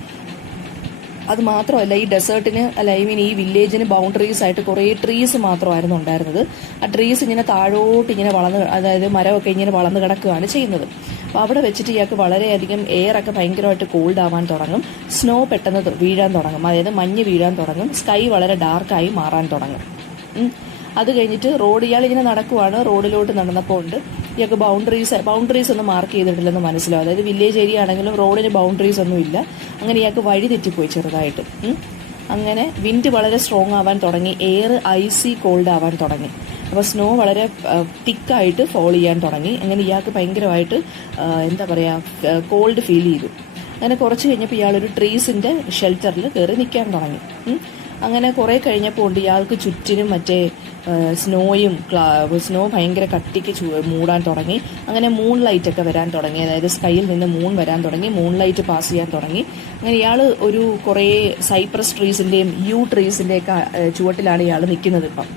അത് മാത്രമല്ല, ഈ ഡെസേർട്ടിന് ഈ വില്ലേജിന് ബൗണ്ടറീസ് ആയിട്ട് കുറേ ട്രീസ് മാത്രമായിരുന്നു ഉണ്ടായിരുന്നത്. ആ ട്രീസ് ഇങ്ങനെ താഴോട്ട് ഇങ്ങനെ അതായത് മരമൊക്കെ ഇങ്ങനെ വളർന്ന് കിടക്കുകയാണ് ചെയ്യുന്നത്. അപ്പോൾ അവിടെ വെച്ചിട്ട് ഇയാൾക്ക് വളരെയധികം എയറൊക്കെ ഭയങ്കരമായിട്ട് കോൾഡ് ആവാൻ തുടങ്ങും. സ്നോ പെട്ടെന്ന് വീഴാൻ തുടങ്ങും, അതായത് മഞ്ഞ് വീഴാൻ തുടങ്ങും. സ്കൈ വളരെ ഡാർക്കായി മാറാൻ തുടങ്ങും. അത് കഴിഞ്ഞിട്ട് ഇയാൾ ഇങ്ങനെ നടക്കുവാണ്. റോഡിലോട്ട് നടന്നപ്പോൾ ഉണ്ട് ഇയാൾക്ക് ബൗണ്ടറീസ് ഒന്നും മാർക്ക് ചെയ്തിട്ടില്ലെന്ന് മനസ്സിലാവും. അതായത് വില്ലേജ് ഏരിയ ആണെങ്കിലും റോഡിന് ബൗണ്ടറീസ് ഒന്നും ഇല്ല. അങ്ങനെ ഇയാൾക്ക് വഴി തെറ്റിപ്പോയി ചെറുതായിട്ട്. അങ്ങനെ വിൻഡ് വളരെ സ്ട്രോങ് ആവാൻ തുടങ്ങി, എയർ ഐസി കോൾഡ് ആവാൻ തുടങ്ങി. അപ്പോൾ സ്നോ വളരെ തിക്കായിട്ട് ഫോൾ ചെയ്യാൻ തുടങ്ങി. അങ്ങനെ ഇയാൾക്ക് ഭയങ്കരമായിട്ട് കോൾഡ് ഫീൽ ചെയ്തു. അങ്ങനെ കുറച്ച് കഴിഞ്ഞപ്പോൾ ഇയാളൊരു ട്രീസിൻ്റെ ഷെൽട്ടറിൽ കയറി നിൽക്കാൻ തുടങ്ങി. അങ്ങനെ കുറേ കഴിഞ്ഞപ്പോൾ ഉണ്ട് ഇയാൾക്ക് ചുറ്റിനും സ്നോ ഭയങ്കര കട്ടിക്ക് മൂടാൻ തുടങ്ങി. അങ്ങനെ മൂൺ ലൈറ്റ് ഒക്കെ വരാൻ തുടങ്ങി, അതായത് സ്കൈയിൽ നിന്ന് മൂൺ വരാൻ തുടങ്ങി, മൂൺ ലൈറ്റ് പാസ് ചെയ്യാൻ തുടങ്ങി. അങ്ങനെ ഇയാൾ കുറേ സൈപ്രസ് ട്രീസിൻ്റെയും ട്രീസിൻ്റെയൊക്കെ ചുവട്ടിലാണ് ഇയാൾ നിൽക്കുന്നത് ഇപ്പം.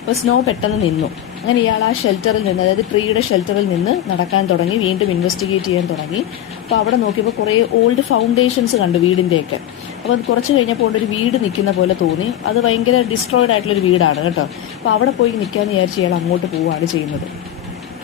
അപ്പോൾ സ്നോ പെട്ടെന്ന് നിന്നു. അങ്ങനെ ഇയാൾ ആ ഷെൽട്ടറിൽ നിന്ന്, അതായത് ട്രീയുടെ ഷെൽട്ടറിൽ നിന്ന് നടക്കാൻ തുടങ്ങി, വീണ്ടും ഇൻവെസ്റ്റിഗേറ്റ് ചെയ്യാൻ തുടങ്ങി. അപ്പോൾ അവിടെ നോക്കിയപ്പോൾ കുറേ ഓൾഡ് ഫൗണ്ടേഷൻസ് കണ്ടു വീടിൻ്റെയൊക്കെ. അപ്പോൾ അത് കുറച്ച് കഴിഞ്ഞപ്പോൾ ഒരു വീട് നിൽക്കുന്ന പോലെ തോന്നി. അത് ഭയങ്കര ഡിസ്ട്രോയിഡ് ആയിട്ടുള്ളൊരു വീടാണ് കേട്ടോ. അപ്പോൾ അവിടെ പോയി നിൽക്കാമെന്ന് വിചാരിച്ച് ഇയാൾ അങ്ങോട്ട് പോവുകയാണ് ചെയ്യുന്നത്.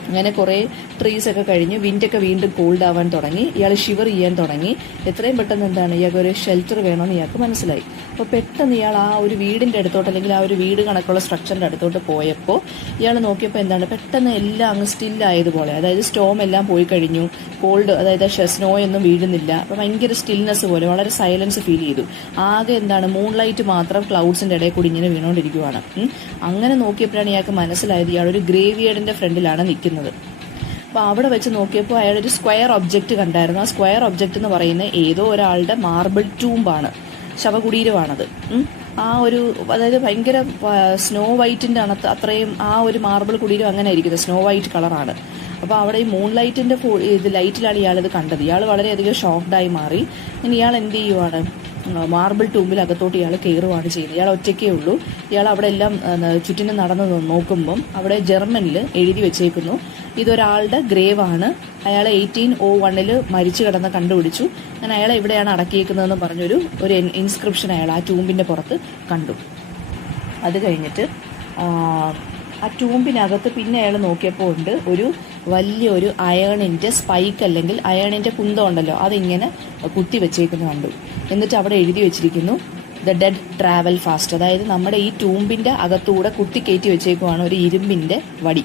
അങ്ങനെ കുറേ ട്രീസൊക്കെ കഴിഞ്ഞ് വിൻഡൊക്കെ വീണ്ടും കോൾഡ് ആവാൻ തുടങ്ങി. ഇയാൾ ഷിവർ ചെയ്യാൻ തുടങ്ങി. എത്രയും പെട്ടെന്ന് ഇയാൾക്ക് ഒരു ഷെൽട്ടർ വേണമെന്ന് ഇയാൾക്ക് മനസ്സിലായി. അപ്പോൾ പെട്ടെന്ന് ഇയാൾ ആ ഒരു വീടിൻ്റെ അടുത്തോട്ട്, അല്ലെങ്കിൽ ആ ഒരു വീട് കണക്കുള്ള സ്ട്രക്ചറിൻ്റെ അടുത്തോട്ട് പോയപ്പോൾ ഇയാൾ നോക്കിയപ്പോൾ പെട്ടെന്ന് എല്ലാം അങ്ങ് സ്റ്റില്ലായതുപോലെ, അതായത് സ്റ്റോം എല്ലാം പോയി കഴിഞ്ഞു, കോൾഡ്, അതായത് സ്നോ ഒന്നും വീഴുന്നില്ല. അപ്പോൾ ഭയങ്കര സ്റ്റിൽനെസ് പോലെ വളരെ സൈലൻസ് ഫീൽ ചെയ്തു. ആകെ മൂൺ ലൈറ്റ് മാത്രം ക്ലൗഡ്സിൻ്റെ ഇടയിൽ കൂടി ഇങ്ങനെ വീണുകൊണ്ടിരിക്കുകയാണ്. അങ്ങനെ നോക്കിയപ്പോഴാണ് ഇയാൾക്ക് മനസ്സിലായത് ഇയാളൊരു ഗ്രേവിയേർഡിൻ്റെ ഫ്രണ്ടിലാണ് നിൽക്കുന്നത്. അപ്പോൾ അവിടെ വെച്ച് നോക്കിയപ്പോൾ അയാളൊരു സ്ക്വയർ ഒബ്ജക്റ്റ് കണ്ടായിരുന്നു. ആ സ്ക്വയർ ഒബ്ജക്റ്റ് എന്ന് പറയുന്നത് ഏതോ ഒരാളുടെ മാർബിൾ ടൂംബാണ്, ശവകുടീരമാണത്. അതായത് ഭയങ്കര സ്നോ വൈറ്റിൻ്റെ അത്രയും ആ ഒരു മാർബിൾ കുടീരം അങ്ങനെ ഇരിക്കുന്നത്, സ്നോ വൈറ്റ് കളറാണ്. അപ്പോൾ അവിടെ ഈ മൂൺ ലൈറ്റിൻ്റെ ലൈറ്റിലാണ് ഇയാളിത് കണ്ടത്. ഇയാൾ വളരെയധികം ഷോക്ക്ഡായി മാറി. ഇനി ഇയാൾ എന്ത് ചെയ്യുവാണ്, മാർബിൾ ടൂമ്പിൽ അകത്തോട്ട് ഇയാൾ കയറുകയാണ് ചെയ്യുന്നത്. ഇയാൾ ഒറ്റയ്ക്കേ ഉള്ളൂ. ഇയാൾ അവിടെ എല്ലാം ചുറ്റിനും നടന്ന് നോക്കുമ്പം അവിടെ ജർമ്മനിൽ എഴുതി വെച്ചേക്കുന്നു, ഇതൊരാളുടെ ഗ്രേവാണ്, അയാളെ 1801 മരിച്ചു കിടന്ന് കണ്ടുപിടിച്ചു, അങ്ങനെ അയാളെ എവിടെയാണ് അടക്കിയേക്കുന്നതെന്ന് പറഞ്ഞൊരു ഇൻസ്ക്രിപ്ഷൻ അയാൾ ആ ടൂമ്പിൻ്റെ പുറത്ത് കണ്ടു. അത് കഴിഞ്ഞിട്ട് ആ ടൂമ്പിനകത്ത് പിന്നെ അയാൾ നോക്കിയപ്പോൾ ഉണ്ട് വലിയൊരു അയണിൻ്റെ സ്പൈക്ക്, അല്ലെങ്കിൽ അയണിൻ്റെ കുന്തം ഉണ്ടല്ലോ, അതിങ്ങനെ കുത്തി വെച്ചേക്കുന്നു കണ്ടു. എന്നിട്ട് അവിടെ എഴുതി വെച്ചിരിക്കുന്നു, ദ ഡെഡ് ട്രാവൽ ഫാസ്റ്റ്. അതായത് നമ്മുടെ ഈ ടൂമ്പിൻ്റെ അകത്തൂടെ കുത്തിക്കയറ്റി വെച്ചേക്കുവാണ് ഒരു ഇരുമ്പിൻ്റെ വടി.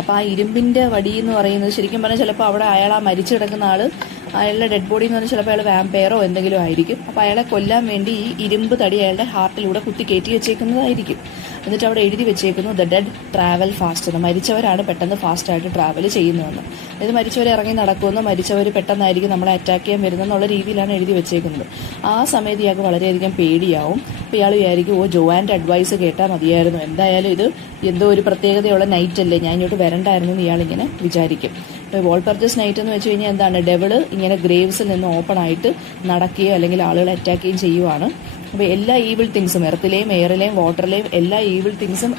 അപ്പോൾ ആ ഇരുമ്പിൻ്റെ വടി എന്ന് പറയുന്നത് ശരിക്കും പറഞ്ഞാൽ ചിലപ്പോൾ അവിടെ അയാൾ ആ മരിച്ചു കിടക്കുന്ന ആൾ അയാളുടെ ഡെഡ് ബോഡി എന്ന് പറഞ്ഞാൽ ചിലപ്പോൾ അയാൾ വാമ്പയറോ എന്തെങ്കിലും ആയിരിക്കും. അപ്പോൾ അയാളെ കൊല്ലാൻ വേണ്ടി ഈ ഇരുമ്പ് തടി അയാളുടെ ഹാർട്ടിലൂടെ കുത്തി കയറ്റി വെച്ചേക്കുന്നതായിരിക്കും. എന്നിട്ട് അവിടെ എഴുതി വെച്ചേക്കുന്നു ദ ഡെഡ് ട്രാവൽ ഫാസ്റ്റ് എന്ന്, മരിച്ചവരാണ് പെട്ടെന്ന് ഫാസ്റ്റായിട്ട് ട്രാവൽ ചെയ്യുന്നതെന്ന്. അതായത് മരിച്ചവർ ഇറങ്ങി നടക്കുമെന്ന്, മരിച്ചവർ പെട്ടെന്നായിരിക്കും നമ്മളെ അറ്റാക്ക് ചെയ്യാൻ വരുന്നതെന്നുള്ള രീതിയിലാണ് എഴുതി വെച്ചേക്കുന്നത്. ആ സമയത്ത് ഇയാൾക്ക് വളരെയധികം പേടിയാവും. അപ്പോൾ ഇയാൾ വിചാരിക്കും ജോവാൻ്റെ അഡ്വൈസ് കേട്ടാൽ മതിയായിരുന്നു, എന്തായാലും ഇത് എന്തോ ഒരു പ്രത്യേകതയുള്ള നൈറ്റ് അല്ലേ, ഞാൻ ഇങ്ങോട്ട് വരണ്ടായിരുന്നു എന്ന് ഇയാളിങ്ങനെ വിചാരിക്കും. ഇപ്പോൾ വോൾപർച്ചസ് നൈറ്റ് എന്ന് വെച്ച് കഴിഞ്ഞാൽ എന്താണ്, ഡെവിള് ഇങ്ങനെ ഗ്രേവ്സിൽ നിന്ന് ഓപ്പൺ ആയിട്ട് നടക്കുകയോ അല്ലെങ്കിൽ ആളുകളെ അറ്റാക്ക് ചെയ്യുകയും ചെയ്യുവാണ്. അപ്പോൾ എല്ലാ ഈവിൾ തിങ്സും, എർത്തിലെയും എയറിലെയും വാട്ടറിലെയും എല്ലാ ഈവിൾ തിങ്സും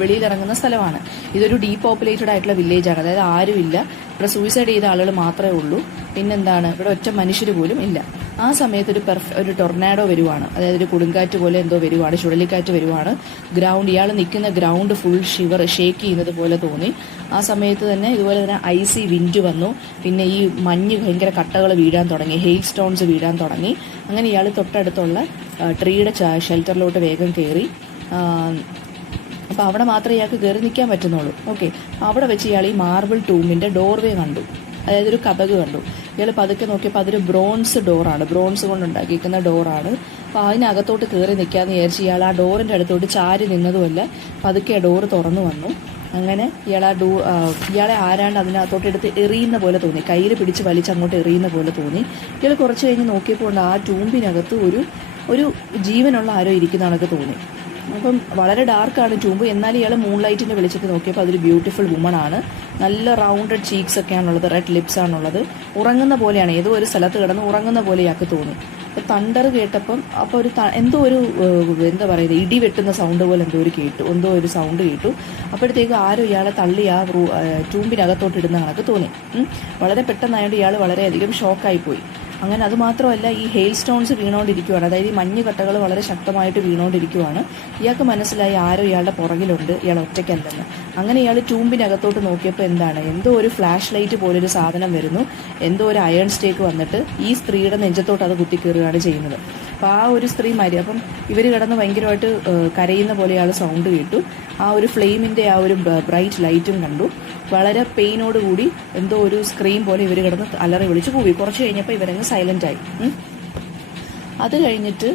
വെളിയിലിറങ്ങുന്ന സ്ഥലമാണ്. ഇതൊരു ഡീപോപ്പുലേറ്റഡ് ആയിട്ടുള്ള വില്ലേജാണ്. അതായത് ആരുമില്ല, ഇവിടെ സൂയിസൈഡ് ചെയ്ത ആളുകൾ മാത്രമേ ഉള്ളൂ. പിന്നെന്താണ്, ഇവിടെ ഒറ്റ മനുഷ്യർ പോലും ഇല്ല. ആ സമയത്ത് ഒരു ടൊർണാഡോ വരുവാണ്, അതായത് ഒരു കൊടുങ്കാറ്റ് പോലെ എന്തോ വരുവാണ്, ചുഴലിക്കാറ്റ് വരുവാണ്. ഇയാൾ നിൽക്കുന്ന ഗ്രൗണ്ട് ഫുൾ ഷേക്ക് ചെയ്യുന്നത് പോലെ തോന്നി. ആ സമയത്ത് തന്നെ ഇതുപോലെ തന്നെ ഐസി വിൻഡ് വന്നു. പിന്നെ ഈ മഞ്ഞ് ഭയങ്കര കട്ടകൾ വീഴാൻ തുടങ്ങി, ഹെയിൽ സ്റ്റോൺസ് വീഴാൻ തുടങ്ങി. അങ്ങനെ ഇയാൾ തൊട്ടടുത്തുള്ള ട്രീയുടെ ഷെൽട്ടറിലോട്ട് വേഗം കയറി. അപ്പോൾ അവിടെ മാത്രമേ ഇയാൾക്ക് കയറി നിൽക്കാൻ പറ്റുന്നുള്ളൂ. ഓക്കെ, അവിടെ വെച്ച് ഇയാൾ ഈ മാർബിൾ ടൂമിൻ്റെ ഡോർവേ കണ്ടു, അതായത് ഒരു കതക് കണ്ടു. ഇയാൾ പതുക്കെ നോക്കിയപ്പോൾ അതൊരു ബ്രോൺസ് ഡോറാണ്, ബ്രോൺസ് കൊണ്ട് ഉണ്ടാക്കിയിരിക്കുന്ന ഡോറാണ്. അപ്പോൾ അതിനകത്തോട്ട് കയറി നിൽക്കാമെന്ന് വിചാരിച്ച് ഇയാൾ ആ ഡോറിൻ്റെ അടുത്തോട്ട് ചാരി നിന്നതുമല്ല, പതുക്കെ ആ ഡോറ് തുറന്നു വന്നു. അങ്ങനെ ഇയാളെ ആരാണ്ട് അതിനകത്തോട്ട് എടുത്ത് എറിയുന്ന പോലെ തോന്നി, കയ്യിൽ പിടിച്ച് വലിച്ചങ്ങോട്ട് എറിയുന്ന പോലെ തോന്നി. ഇയാൾ കുറച്ച് കഴിഞ്ഞ് നോക്കിയപ്പോൾ ആ ടൂമ്പിനകത്ത് ഒരു ജീവനുള്ള ആരോ ഇരിക്കുന്ന കണക്ക് തോന്നി. അപ്പം വളരെ ഡാർക്കാണ് ട്യൂബ്, എന്നാൽ ഇയാൾ മൂൺലൈറ്റിൻ്റെ വെളിച്ചത്തിൽ നോക്കിയപ്പോൾ അതൊരു ബ്യൂട്ടിഫുൾ വുമൺ ആണ്. നല്ല റൗണ്ടഡ് ചീക്സ് ഒക്കെയാണുള്ളത്, റെഡ് ലിപ്സ് ആണുള്ളത്. ഉറങ്ങുന്ന പോലെയാണ്, ഏതോ ഒരു സ്ഥലത്ത് കിടന്ന് ഉറങ്ങുന്ന പോലെ ഇയാൾക്ക് തോന്നി. അപ്പോൾ തണ്ടർ കേട്ടപ്പം അപ്പോൾ എന്തോ ഒരു എന്താ പറയുന്നത്, ഇടി വെട്ടുന്ന സൗണ്ട് പോലെ എന്തോ ഒരു സൗണ്ട് കേട്ടു. അപ്പോഴത്തേക്ക് ആരും ഇയാളെ തള്ളി ആ ട്യൂബിനകത്തോട്ട് ഇടുന്ന കണക്ക് തോന്നി. വളരെ പെട്ടെന്നായതുകൊണ്ട് ഇയാൾ വളരെയധികം ഷോക്കായിപ്പോയി. അങ്ങനെ അതുമാത്രമല്ല, ഈ ഹെയിൽ സ്റ്റോൺസ് വീണുകൊണ്ടിരിക്കുകയാണ്, അതായത് ഈ മഞ്ഞ് കട്ടകൾ വളരെ ശക്തമായിട്ട് വീണുകൊണ്ടിരിക്കുകയാണ്. ഇയാൾക്ക് മനസ്സിലായി ആരോ ഇയാളുടെ പുറകിലുണ്ട്, ഇയാൾ ഒറ്റയ്ക്കല്ലെന്ന്. അങ്ങനെ ഇയാൾ ട്യൂബിനകത്തോട്ട് നോക്കിയപ്പോൾ എന്തോ ഒരു ഫ്ലാഷ് ലൈറ്റ് പോലൊരു സാധനം വരുന്നു, എന്തോ ഒരു അയൺ സ്റ്റേക്ക് വന്നിട്ട് ഈ സ്ത്രീയുടെ നെഞ്ചത്തോട്ട് അത് കുത്തിക്കയറുകയാണ് ചെയ്യുന്നത്. അപ്പോൾ ആ ഒരു സ്ത്രീ അപ്പം ഇവർ കിടന്ന് ഭയങ്കരമായിട്ട് കരയുന്ന പോലെ ഇയാൾ സൗണ്ട് കേട്ടു. ആ ഒരു ഫ്ലെയിമിൻ്റെ ആ ഒരു ബ്രൈറ്റ് ലൈറ്റും കണ്ടു. വളരെ പെയിനോടുകൂടി എന്തോ ഒരു സ്ക്രീം പോലെ ഇവർ കിടന്ന് അലറി വിളിച്ച് കൂവി. കുറച്ച് കഴിഞ്ഞപ്പോൾ ഇവരങ്ങ് സൈലൻ്റായി. അത് കഴിഞ്ഞിട്ട്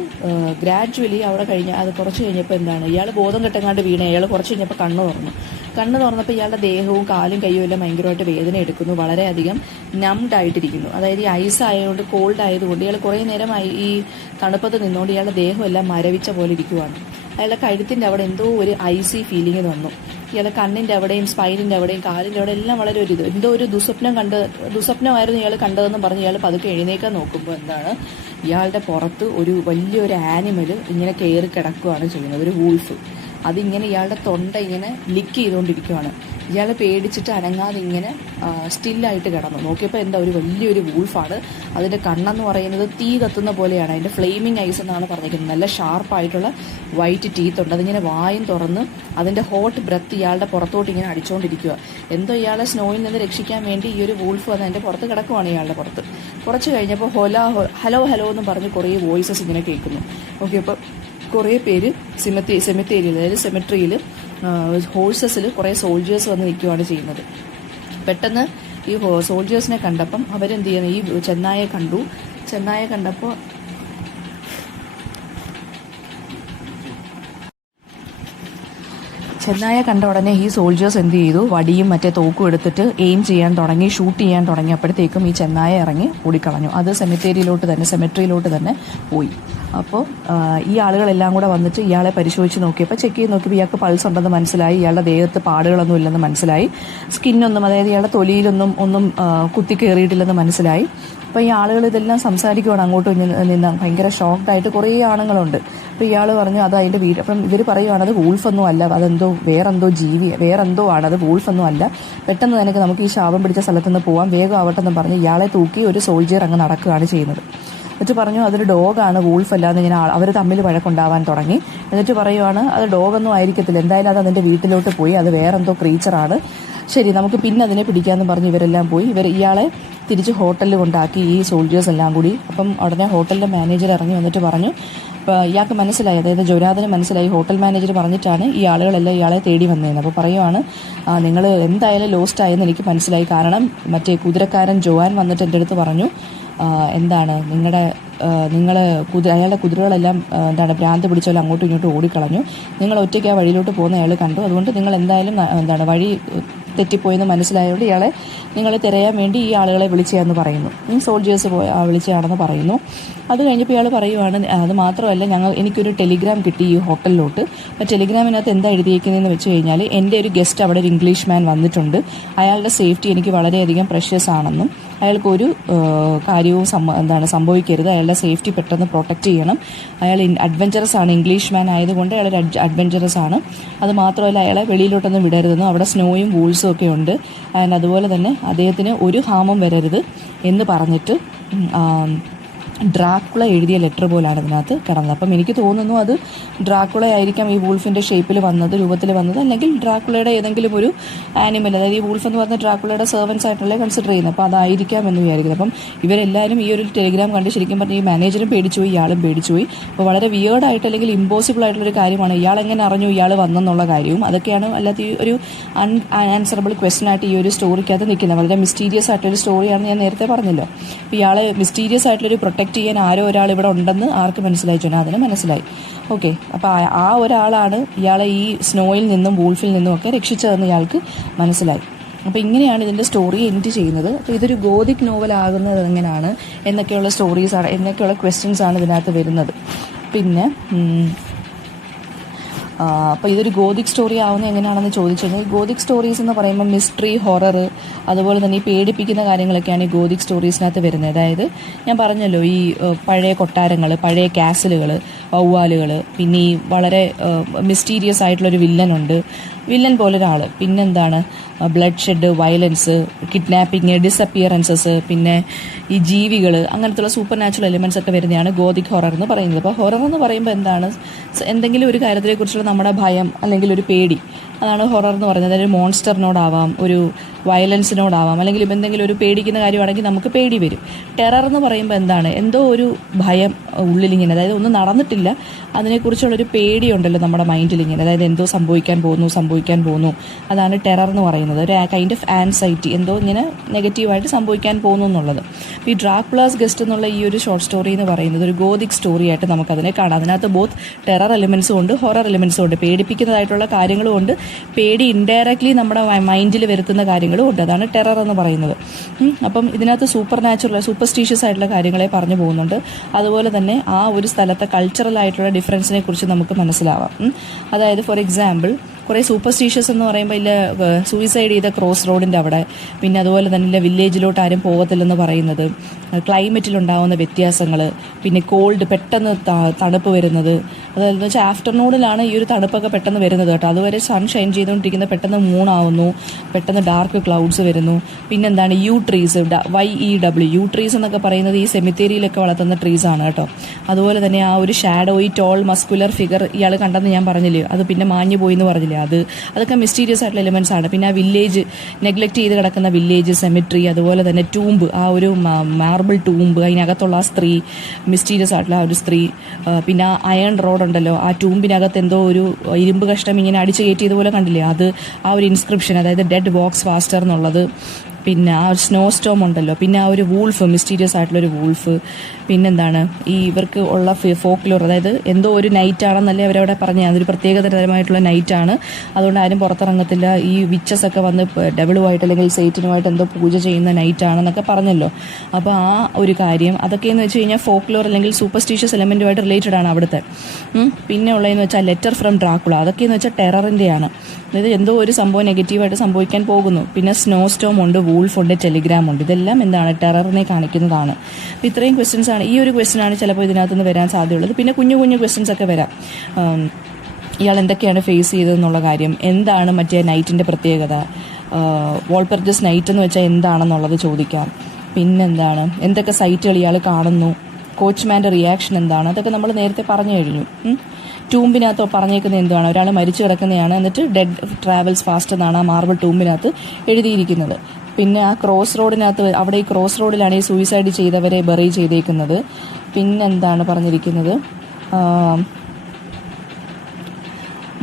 ഗ്രാജുവലി അത് കുറച്ച് കഴിഞ്ഞപ്പോൾ ഇയാൾ ബോധം കെട്ടങ്ങാണ്ട് വീണ. ഇയാൾ കുറച്ച് കഴിഞ്ഞപ്പോൾ കണ്ണ് തുറന്നപ്പോൾ ഇയാളുടെ ദേഹവും കാലും കയ്യും എല്ലാം ഭയങ്കരമായിട്ട് വേദന എടുക്കുന്നു, വളരെയധികം നംഡ് ആയിട്ടിരിക്കുന്നു. അതായത് ഈ ഐസ് ആയതുകൊണ്ട്, കോൾഡ് ആയതുകൊണ്ട് ഇയാൾ കുറേ നേരമായി ഈ തണുപ്പത്ത് നിന്നുകൊണ്ട് ഇയാളുടെ ദേഹം എല്ലാം മരവിച്ച പോലെ ഇരിക്കുവാണ്. അയാളുടെ കഴുത്തിൻ്റെ അവിടെ എന്തോ ഒരു ഐസി ഫീലിംഗ് വന്നു. ഇയാളുടെ കണ്ണിൻ്റെ അവിടെയും സ്പൈനിൻ്റെ അവിടെയും കാലിൻ്റെ അവിടെ എല്ലാം വളരെ എന്തോ ഒരു ദുസ്വപ്നമായിരുന്നു ഇയാൾ കണ്ടതെന്ന് പറഞ്ഞ് ഇയാൾ പതുക്കെ എഴുന്നേക്കാൻ നോക്കുമ്പോൾ ഇയാളുടെ പുറത്ത് വലിയൊരു ആനിമൽ ഇങ്ങനെ കയറി കിടക്കുകയാണ് ചെയ്യുന്നത്, ഒരു വൂൾഫ്. അതിങ്ങനെ ഇയാളുടെ തൊണ്ട ഇങ്ങനെ ലിക്ക് ചെയ്തുകൊണ്ടിരിക്കുകയാണ്. ഇയാൾ പേടിച്ചിട്ട് അനങ്ങാതെ ഇങ്ങനെ സ്റ്റില്ലായിട്ട് കിടന്നു. നോക്കിയപ്പോൾ വലിയൊരു വൂൾഫാണ്. അതിൻ്റെ കണ്ണെന്ന് പറയുന്നത് തീ കത്തുന്ന പോലെയാണ്. അതിൻ്റെ ഫ്ലെയിമിങ് ഐസ് എന്നാണ് പറഞ്ഞിരിക്കുന്നത്. നല്ല ഷാർപ്പായിട്ടുള്ള വൈറ്റ് ടീത്ത് ഉണ്ട്. അതിങ്ങനെ വായും തുറന്ന് അതിൻ്റെ ഹോട്ട് ബ്രത്ത് ഇയാളുടെ പുറത്തോട്ട് ഇങ്ങനെ അടിച്ചുകൊണ്ടിരിക്കുക. ഇയാളെ സ്നോയിൽ നിന്ന് രക്ഷിക്കാൻ വേണ്ടി ഈ ഒരു വൂൾഫ് വന്ന് അതിൻ്റെ പുറത്ത് കിടക്കുവാണ്, ഇയാളുടെ പുറത്ത്. കുറച്ച് കഴിഞ്ഞപ്പോൾ ഹലോ എന്ന് പറഞ്ഞ് കുറേ വോയിസസ് ഇങ്ങനെ കേൾക്കുന്നു. നോക്കിയപ്പോൾ കുറേ പേര് സെമിത്തേരിയിൽ, അതായത് സെമിട്രിയിൽ ഹോഴ്സസിൽ കുറേ സോൾജേഴ്സ് വന്ന് നിൽക്കുകയാണ് ചെയ്യുന്നത്. പെട്ടെന്ന് ഈ സോൾജേഴ്സിനെ കണ്ടപ്പം അവരെന്ത് ചെയ്യുന്നു, ഈ ചെന്നായെ കണ്ടപ്പോൾ ചെന്നായെ കണ്ട ഉടനെ ഈ സോൾജേഴ്സ് എന്ത് ചെയ്തു, വടിയും മറ്റേ തോക്കും എടുത്തിട്ട് എയിം ചെയ്യാൻ തുടങ്ങി, ഷൂട്ട് ചെയ്യാൻ തുടങ്ങിയപ്പോഴത്തേക്കും ഈ ചെന്നായ ഇറങ്ങി ഓടിക്കളഞ്ഞു. അത് സെമിട്രിയിലോട്ട് തന്നെ പോയി. അപ്പോൾ ഈ ആളുകളെല്ലാം കൂടെ വന്നിട്ട് ഇയാളെ പരിശോധിച്ച് നോക്കിയപ്പോൾ, ചെക്ക് ചെയ്ത് നോക്കിയപ്പോൾ ഇയാൾക്ക് പൾസ് ഉണ്ടെന്ന് മനസ്സിലായി. ഇയാളുടെ ദേഹത്ത് പാടുകളൊന്നും ഇല്ലെന്ന് മനസ്സിലായി. സ്കിന്നൊന്നും, അതായത് ഇയാളുടെ തൊലിയിലൊന്നും കുത്തി കയറിയിട്ടില്ലെന്ന് മനസ്സിലായി. അപ്പോൾ ഈ ആളുകൾ ഇതെല്ലാം സംസാരിക്കുകയാണ് അങ്ങോട്ടും നിന്ന്, ഭയങ്കര ഷോക്ക്ഡായിട്ട് കുറേ ആണുങ്ങളുണ്ട്. അപ്പോൾ ഇയാൾ പറഞ്ഞു അത് അതിൻ്റെ വീട്. അപ്പം ഇവർ പറയുവാണ് അത് വൂൾഫൊന്നും അല്ല, അതെന്തോ വേറെന്തോ ആണ്, അത് വൂൾഫൊന്നും അല്ല. പെട്ടെന്ന് തന്നെ നമുക്ക് ഈ ശാപം പിടിച്ച സ്ഥലത്തുനിന്ന് പോകാം, വേഗം ആവട്ടെന്ന് പറഞ്ഞ് ഇയാളെ തൂക്കി ഒരു സോൾജിയർ അങ്ങ് നടക്കുകയാണ് ചെയ്യുന്നത്. എന്നിട്ട് പറഞ്ഞു അതൊരു ഡോഗാണ്, വൂൾഫല്ല എന്ന് ഇങ്ങനെ അവർ തമ്മിൽ വഴക്കുണ്ടാവാൻ തുടങ്ങി. എന്നിട്ട് പറയുവാണ് അത് ഡോഗൊന്നും ആയിരിക്കത്തില്ല, എന്തായാലും അത് അതിൻ്റെ വീട്ടിലോട്ട് പോയി, അത് വേറെന്തോ ക്രീച്ചറാണ്, ശരി നമുക്ക് പിന്നെ അതിനെ പിടിക്കാമെന്ന് പറഞ്ഞ് ഇവരെല്ലാം പോയി. ഇയാളെ തിരിച്ച് ഹോട്ടലിൽ കൊണ്ടാക്കി ഈ സോൾജേഴ്സ് എല്ലാം കൂടി. അപ്പം ഉടനെ ഹോട്ടലിൻ്റെ മാനേജർ ഇറങ്ങി വന്നിട്ട് പറഞ്ഞു ഇയാൾക്ക് മനസ്സിലായി, അതായത് ജോനാഥന് മനസ്സിലായി ഹോട്ടൽ മാനേജർ പറഞ്ഞിട്ടാണ് ഈ ആളുകളെല്ലാം ഇയാളെ തേടി വന്നതെന്ന്. അപ്പോൾ പറയുവാണ്, നിങ്ങൾ എന്തായാലും ലോസ്റ്റ് ആയെന്ന് എനിക്ക് മനസ്സിലായി. കാരണം മറ്റേ കുതിരക്കാരൻ ജോവാൻ വന്നിട്ട് എൻ്റെ അടുത്ത് പറഞ്ഞു, എന്താണ് അയാളുടെ കുതിരകളെല്ലാം ഭ്രാന്ത് പിടിച്ചാൽ അങ്ങോട്ടും ഇങ്ങോട്ടും ഓടിക്കളഞ്ഞു, നിങ്ങൾ ഒറ്റയ്ക്ക് ആ വഴിയിലോട്ട് പോകുന്ന അയാൾ കണ്ടു, അതുകൊണ്ട് നിങ്ങൾ എന്തായാലും വഴി തെറ്റിപ്പോയെന്ന് മനസ്സിലായതുകൊണ്ട് ഇയാളെ നിങ്ങൾ തിരയാൻ വേണ്ടി ഈ ആളുകളെ വിളിച്ചതെന്ന് പറയുന്നു. സോൾജേഴ്സ് വിളിച്ചതാണെന്ന് പറയുന്നു. അത് കഴിഞ്ഞപ്പോൾ ഇയാൾ പറയുവാണ്, അത് മാത്രമല്ല എനിക്കൊരു ടെലിഗ്രാം കിട്ടി ഈ ഹോട്ടലിലോട്ട്. അപ്പോൾ ടെലിഗ്രാമിനകത്ത് എന്താ എഴുതിയിരിക്കുന്നതെന്ന് വെച്ച് കഴിഞ്ഞാൽ, എൻ്റെ ഒരു ഗസ്റ്റ് അവിടെ ഒരു ഇംഗ്ലീഷ് മാൻ വന്നിട്ടുണ്ട്, അയാളുടെ സേഫ്റ്റി എനിക്ക് വളരെയധികം പ്രഷ്യസ് ആണെന്നും അയാൾക്കൊരു കാര്യവും സംഭവിക്കരുത്, അയാളുടെ സേഫ്റ്റി പെട്ടെന്ന് പ്രൊട്ടക്റ്റ് ചെയ്യണം, അയാൾ അഡ്വഞ്ചറസ് ആണ്, ഇംഗ്ലീഷ് മാൻ ആയതുകൊണ്ട് അയാൾ അഡ്വഞ്ചറസ് ആണ്, അത് മാത്രമല്ല അയാളെ വെളിയിലോട്ടൊന്നും വിടരുതെന്നും അവിടെ സ്നോയും വൂൾസും ഒക്കെ ഉണ്ട്, ആൻഡ് അതുപോലെ തന്നെ അദ്ദേഹത്തിന് ഒരു ഹാമം വരരുത് എന്ന് പറഞ്ഞിട്ട് ഡ്രാക്കുള എഴുതിയ ലെറ്റർ പോലാണ് ഇതിനകത്ത് കിടന്നത്. അപ്പം എനിക്ക് തോന്നുന്നു അത് ഡ്രാക്കുള ആയിരിക്കാം ഈ വൂൾഫിൻ്റെ ഷേപ്പിൽ രൂപത്തിൽ വന്നത്, അല്ലെങ്കിൽ ഡ്രാക്കുളയുടെ ഏതെങ്കിലും ഒരു ആനിമൽ, അതായത് ഈ വൂൾഫ് എന്ന് പറഞ്ഞ ഡ്രാക്കുളയുടെ സെർവൻസ് ആയിട്ടുള്ള കൺസിഡർ ചെയ്യുന്നത്, അപ്പോൾ അതായിരിക്കാം എന്ന് വിചാരിക്കുന്നത്. അപ്പം ഇവരെല്ലാവരും ഈ ഒരു ടെലിഗ്രാം കണ്ട് ശരിക്കും പറഞ്ഞാൽ ഈ മാനേജറും പേടിച്ചുപോയി, ഇയാളും പേടിച്ചുപോയി. അപ്പോൾ വളരെ വിയേർഡായിട്ട് അല്ലെങ്കിൽ ഇമ്പോസിബിൾ ആയിട്ടുള്ളൊരു കാര്യമാണ് ഇയാൾ എങ്ങനെ അറിഞ്ഞു ഇയാൾ വന്നെന്നുള്ള കാര്യവും. അതൊക്കെയാണ് അല്ലാത്ത ഈ ഒരു അൺആൻസറബിൾ ക്വസ്റ്റൻ ആയിട്ട് ഈ ഒരു സ്റ്റോറിക്കകത്ത് നിൽക്കുന്നത്. വളരെ മിസ്റ്റീരിയസ് ആയിട്ടൊരു സ്റ്റോറിയാണെന്ന് ഞാൻ നേരത്തെ പറഞ്ഞല്ലോ. അപ്പോൾ ഇയാളെ മിസ്റ്റീരിയസ് ആയിട്ടുള്ളൊരു പ്രൊട്ടക്റ്റ് ചെയ്യാൻ ആരോ ഒരാൾ ഇവിടെ ഉണ്ടെന്ന് ആർക്ക് മനസ്സിലായി? ജോനാഥന് മനസ്സിലായി. ഓക്കെ, അപ്പോൾ ആ ഒരാളാണ് ഇയാളെ ഈ സ്നോയിൽ നിന്നും വൂൾഫിൽ നിന്നും ഒക്കെ രക്ഷിച്ചതെന്ന് ഇയാൾക്ക് മനസ്സിലായി. അപ്പോൾ ഇങ്ങനെയാണ് ഇതിൻ്റെ സ്റ്റോറി എൻഡ് ചെയ്യുന്നത്. അപ്പോൾ ഇതൊരു ഗോതിക് നോവൽ ആകുന്നത് എങ്ങനെയാണ് എന്നൊക്കെയുള്ള സ്റ്റോറീസാണ്, എന്നൊക്കെയുള്ള ക്വസ്റ്റ്യൻസാണ് ഇതിനകത്ത് വരുന്നത്. പിന്നെ അപ്പോൾ ഇതൊരു ഗോതിക് സ്റ്റോറി ആവുന്നത് എങ്ങനെയാണെന്ന് ചോദിച്ചു കഴിഞ്ഞാൽ, ഗോതിക് സ്റ്റോറീസ് എന്ന് പറയുമ്പോൾ മിസ്റ്ററി, ഹൊറർ, അതുപോലെ തന്നെ ഈ പേടിപ്പിക്കുന്ന കാര്യങ്ങളൊക്കെയാണ് ഈ ഗോതിക് സ്റ്റോറീസിനകത്ത് വരുന്നത്. അതായത് ഞാൻ പറഞ്ഞല്ലോ, ഈ പഴയ കൊട്ടാരങ്ങൾ, പഴയ കാസിലുകൾ, വവ്വാലുകൾ, പിന്നെ ഈ വളരെ മിസ്റ്റീരിയസ് ആയിട്ടുള്ളൊരു വില്ലൻ പോലൊരാൾ, പിന്നെന്താണ് ബ്ലഡ് ഷെഡ്, വയലൻസ്, കിഡ്നാപ്പിങ്, ഡിസപ്പിയറൻസസ്, പിന്നെ ഈ ജീവികൾ, അങ്ങനത്തുള്ള സൂപ്പർ നാച്ചുറൽ എലിമെൻറ്റ്സ് ഒക്കെ വരുന്നതാണ് ഗോതിക് ഹൊറർ എന്ന് പറയുന്നത്. അപ്പോൾ ഹൊറർ എന്ന് പറയുമ്പോൾ എന്താണ്, എന്തെങ്കിലും ഒരു കാര്യത്തെക്കുറിച്ചുള്ള നമ്മുടെ ഭയം അല്ലെങ്കിൽ ഒരു പേടി, അതാണ് ഹൊറർ എന്ന് പറയുന്നത്. അതായത് ഒരു മോൺസ്റ്ററിനോടാവാം, ഒരു വയലൻസിനോടാവാം, അല്ലെങ്കിൽ എന്തെങ്കിലും ഒരു പേടിക്കുന്ന കാര്യമാണെങ്കിൽ നമുക്ക് പേടി വരും. ടെറർ എന്ന് പറയുമ്പോൾ എന്താണ്, എന്തോ ഒരു ഭയം ഉള്ളിലിങ്ങനെ, അതായത് ഒന്നും നടന്നിട്ടില്ല, അതിനെക്കുറിച്ചുള്ളൊരു പേടിയുണ്ടല്ലോ നമ്മുടെ മൈൻഡിലിങ്ങനെ, അതായത് എന്തോ സംഭവിക്കാൻ പോകുന്നു, അതാണ് ടെറർ എന്ന് പറയുന്നത്. ഒരു കൈൻഡ് ഓഫ് ആൻസൈറ്റി, എന്തോ ഇങ്ങനെ നെഗറ്റീവായിട്ട് സംഭവിക്കാൻ പോകുന്നു എന്നുള്ളത്. ഈ ഡ്രാക്കുളാസ് ഗസ്റ്റ് എന്നുള്ള ഈ ഒരു ഷോർട്ട് സ്റ്റോറി എന്ന് പറയുന്നത് ഒരു ഗോതിക് സ്റ്റോറി ആയിട്ട് നമുക്കതിനെ കാണാം. അതിനകത്ത് ബോത്ത് ടെറർ എലിമെൻസും ഉണ്ട്, ഹൊറർ എലിമെൻസും ഉണ്ട്, പേടിപ്പിക്കുന്നതായിട്ടുള്ള കാര്യങ്ങളും ഉണ്ട്, പേടി ഇൻഡയറക്ട്ലി നമ്മുടെ മൈൻഡിൽ വരുത്തുന്ന കാര്യങ്ങളും ഉണ്ട്. അതാണ് ടെറർ എന്ന് പറയുന്നത്. അപ്പം ഇതിനകത്ത് സൂപ്പർസ്റ്റീഷ്യസ് ആയിട്ടുള്ള കാര്യങ്ങളെ പറഞ്ഞു പോകുന്നുണ്ട്. അതുപോലെ തന്നെ ആ ഒരു സ്ഥലത്തെ കൾച്ചറൽ ആയിട്ടുള്ള ഡിഫറൻസിനെ കുറിച്ച് നമുക്ക് മനസ്സിലാവാം. അതായത് ഫോർ എക്സാമ്പിൾ, കുറേ സൂപ്പർസ്റ്റീഷ്യസ് എന്ന് പറയുമ്പോൾ ഇല്ല സൂയിസൈഡ് ചെയ്ത ക്രോസ് റോഡിൻ്റെ അവിടെ, പിന്നെ അതുപോലെ തന്നെ ഇല്ല വില്ലേജിലോട്ട് ആരും പോകത്തില്ലെന്ന് പറയുന്നത്, ക്ലൈമറ്റിലുണ്ടാകുന്ന വ്യത്യാസങ്ങൾ, പിന്നെ കോൾഡ്, പെട്ടെന്ന് തണുപ്പ് വരുന്നത്, അതായത് വെച്ചാൽ ആഫ്റ്റർനൂണിലാണ് ഈ ഒരു തണുപ്പൊക്കെ പെട്ടെന്ന് വരുന്നത് കേട്ടോ. അതുവരെ സൺ ഷൈൻ ചെയ്തുകൊണ്ടിരിക്കുന്ന പെട്ടെന്ന് മൂണാവുന്നു, പെട്ടെന്ന് ഡാർക്ക് ക്ലൗഡ്സ് വരുന്നു. പിന്നെന്താണ് യു ട്രീസ്, YEW ട്രീസ് എന്നൊക്കെ പറയുന്നത് ഈ സെമിത്തേരിയിലൊക്കെ വളർത്തുന്ന ട്രീസാണ് കേട്ടോ. അതുപോലെ തന്നെ ആ ഒരു ഷാഡോയി ടോൾ മസ്കുലർ ഫിഗർ ഇയാൾ കണ്ടെന്ന് ഞാൻ പറഞ്ഞില്ലേ, അത് പിന്നെ മാഞ്ഞു പോയി എന്ന് പറഞ്ഞില്ലേ, അതൊക്കെ മിസ്റ്റീരിയസ് ആയിട്ടുള്ള എലിമെന്റ്സ് ആണ്. പിന്നെ ആ വില്ലേജ്, നെഗ്ലക്ട് ചെയ്ത് കിടക്കുന്ന വില്ലേജ്, സെമിട്രി, അതുപോലെ തന്നെ ടൂംബ്, ആ ഒരു മാർബിൾ ടൂംബ്, അതിനകത്തുള്ള ആ സ്ത്രീ, മിസ്റ്റീരിയസ് ആയിട്ടുള്ള ആ ഒരു സ്ത്രീ. പിന്നെ ആ അയൺ റോഡ് ഉണ്ടല്ലോ, ആ ടൂംബിനകത്ത് എന്തോ ഒരു ഇരുമ്പ് കഷ്ണം ഇങ്ങനെ അടിച്ചു കയറ്റിയതുപോലെ കണ്ടില്ലേ, അത് ആ ഒരു ഇൻസ്ക്രിപ്ഷൻ, അതായത് ഡെഡ് വാക്സ് ഫാസ്റ്റർ എന്നുള്ളത്. പിന്നെ ആ ഒരു സ്നോ സ്റ്റോം ഉണ്ടല്ലോ, പിന്നെ ആ ഒരു വൂൾഫ്, മിസ്റ്റീരിയസ് ആയിട്ടുള്ളൊരു വൂൾഫ്. പിന്നെന്താണ് ഈ ഇവർക്ക് ഉള്ള ഫോക്ലോർ, അതായത് എന്തോ ഒരു നൈറ്റ് ആണെന്നല്ലേ അവരവിടെ പറഞ്ഞത്, അതൊരു പ്രത്യേകതരമായിട്ടുള്ള നൈറ്റാണ്, അതുകൊണ്ട് ആരും പുറത്തിറങ്ങത്തില്ല, ഈ വിച്ചസ് ഒക്കെ വന്ന് ഡെവിളുമായിട്ട് അല്ലെങ്കിൽ സെയ്റ്റിനുമായിട്ട് എന്തോ പൂജ ചെയ്യുന്ന നൈറ്റാണെന്നൊക്കെ പറഞ്ഞല്ലോ. അപ്പോൾ ആ ഒരു കാര്യം, അതൊക്കെയെന്ന് വെച്ച് കഴിഞ്ഞാൽ ഫോക്ലോർ അല്ലെങ്കിൽ സൂപ്പർസ്റ്റീഷ്യസ് എലമെൻറ്റുമായിട്ട് റിലേറ്റഡ് ആണ് അവിടുത്തെ. പിന്നെ ഉള്ളതെന്ന് വെച്ചാൽ ലെറ്റർ ഫ്രം ഡ്രാക്കുള, അതൊക്കെയെന്ന് വെച്ചാൽ ടെററിൻ്റെയാണ്, അതായത് എന്തോ ഒരു സംഭവം നെഗറ്റീവായിട്ട് സംഭവിക്കാൻ പോകുന്നു. പിന്നെ സ്നോ സ്റ്റോം ഉണ്ട്, വൂൾഫ് ഉണ്ട്, ടെലിഗ്രാം ഉണ്ട്, ഇതെല്ലാം എന്താണ്, ടെററിനെ കാണിക്കുന്നതാണ്. അപ്പോൾ ഇത്രയും ക്വസ്റ്റ്യൻസ് ആണ്, ഈ ഒരു ക്വസ്റ്റ്യൻ ആണ് ചിലപ്പോൾ ഇതിനകത്തുനിന്ന് വരാൻ സാധ്യതയുള്ളത്. പിന്നെ കുഞ്ഞു ക്വസ്റ്റ്യൻസ് ഒക്കെ വരാം. ഇയാൾ എന്തൊക്കെയാണ് ഫേസ് ചെയ്തതെന്നുള്ള കാര്യം, എന്താണ് മറ്റേ നൈറ്റിൻ്റെ പ്രത്യേകത, വോൾപെർജസ് നൈറ്റ് എന്ന് വെച്ചാൽ എന്താണെന്നുള്ളത് ചോദിക്കാം. പിന്നെന്താണ്, എന്തൊക്കെ സൈറ്റുകൾ ഇയാൾ കാണുന്നു, കോച്ച്മാൻ്റെ റിയാക്ഷൻ എന്താണ്, അതൊക്കെ നമ്മൾ നേരത്തെ പറഞ്ഞു കഴിഞ്ഞു. ടൂമ്പിനകത്ത് പറഞ്ഞേക്കുന്നത് എന്താണ്, ഒരാൾ മരിച്ചു കിടക്കുന്നതാണ്, എന്നിട്ട് ഡെഡ് ട്രാവൽസ് ഫാസ്റ്റ് എന്നാണ് ആ മാർബിൾ ടൂമ്പിനകത്ത് എഴുതിയിരിക്കുന്നത്. പിന്നെ ആ ക്രോസ് റോഡിനകത്ത്, അവിടെ ഈ ക്രോസ് റോഡിലാണ് ഈ സൂയിസൈഡ് ചെയ്തവരെ ബറി ചെയ്തേക്കുന്നത്. പിന്നെന്താണ് പറഞ്ഞിരിക്കുന്നത്,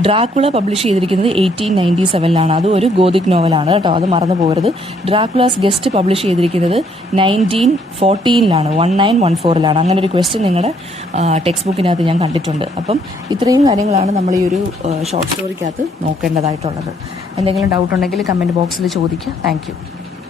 ഡ്രാക്കുള പബ്ലിഷ് ചെയ്തിരിക്കുന്നത് 1897 അതും ഒരു ഗോതിക് നോവലാണ് കേട്ടോ, അത് മറന്നു പോകരുത്. ഡ്രാക്കുളാസ് ഗസ്റ്റ് പബ്ലിഷ് ചെയ്തിരിക്കുന്നത് 1914 1914 അങ്ങനെ ഒരു ക്വസ്റ്റ്യൻ നിങ്ങളുടെ ടെക്സ്റ്റ് ബുക്കിനകത്ത് ഞാൻ കണ്ടിട്ടുണ്ട്. അപ്പം ഇത്രയും കാര്യങ്ങളാണ് നമ്മൾ ഈ ഒരു ഷോർട്ട് സ്റ്റോറിക്കകത്ത് നോക്കേണ്ടതായിട്ടുള്ളത്. എന്തെങ്കിലും ഡൗട്ട് ഉണ്ടെങ്കിൽ കമൻറ്റ് ബോക്സിൽ ചോദിക്കുക. താങ്ക്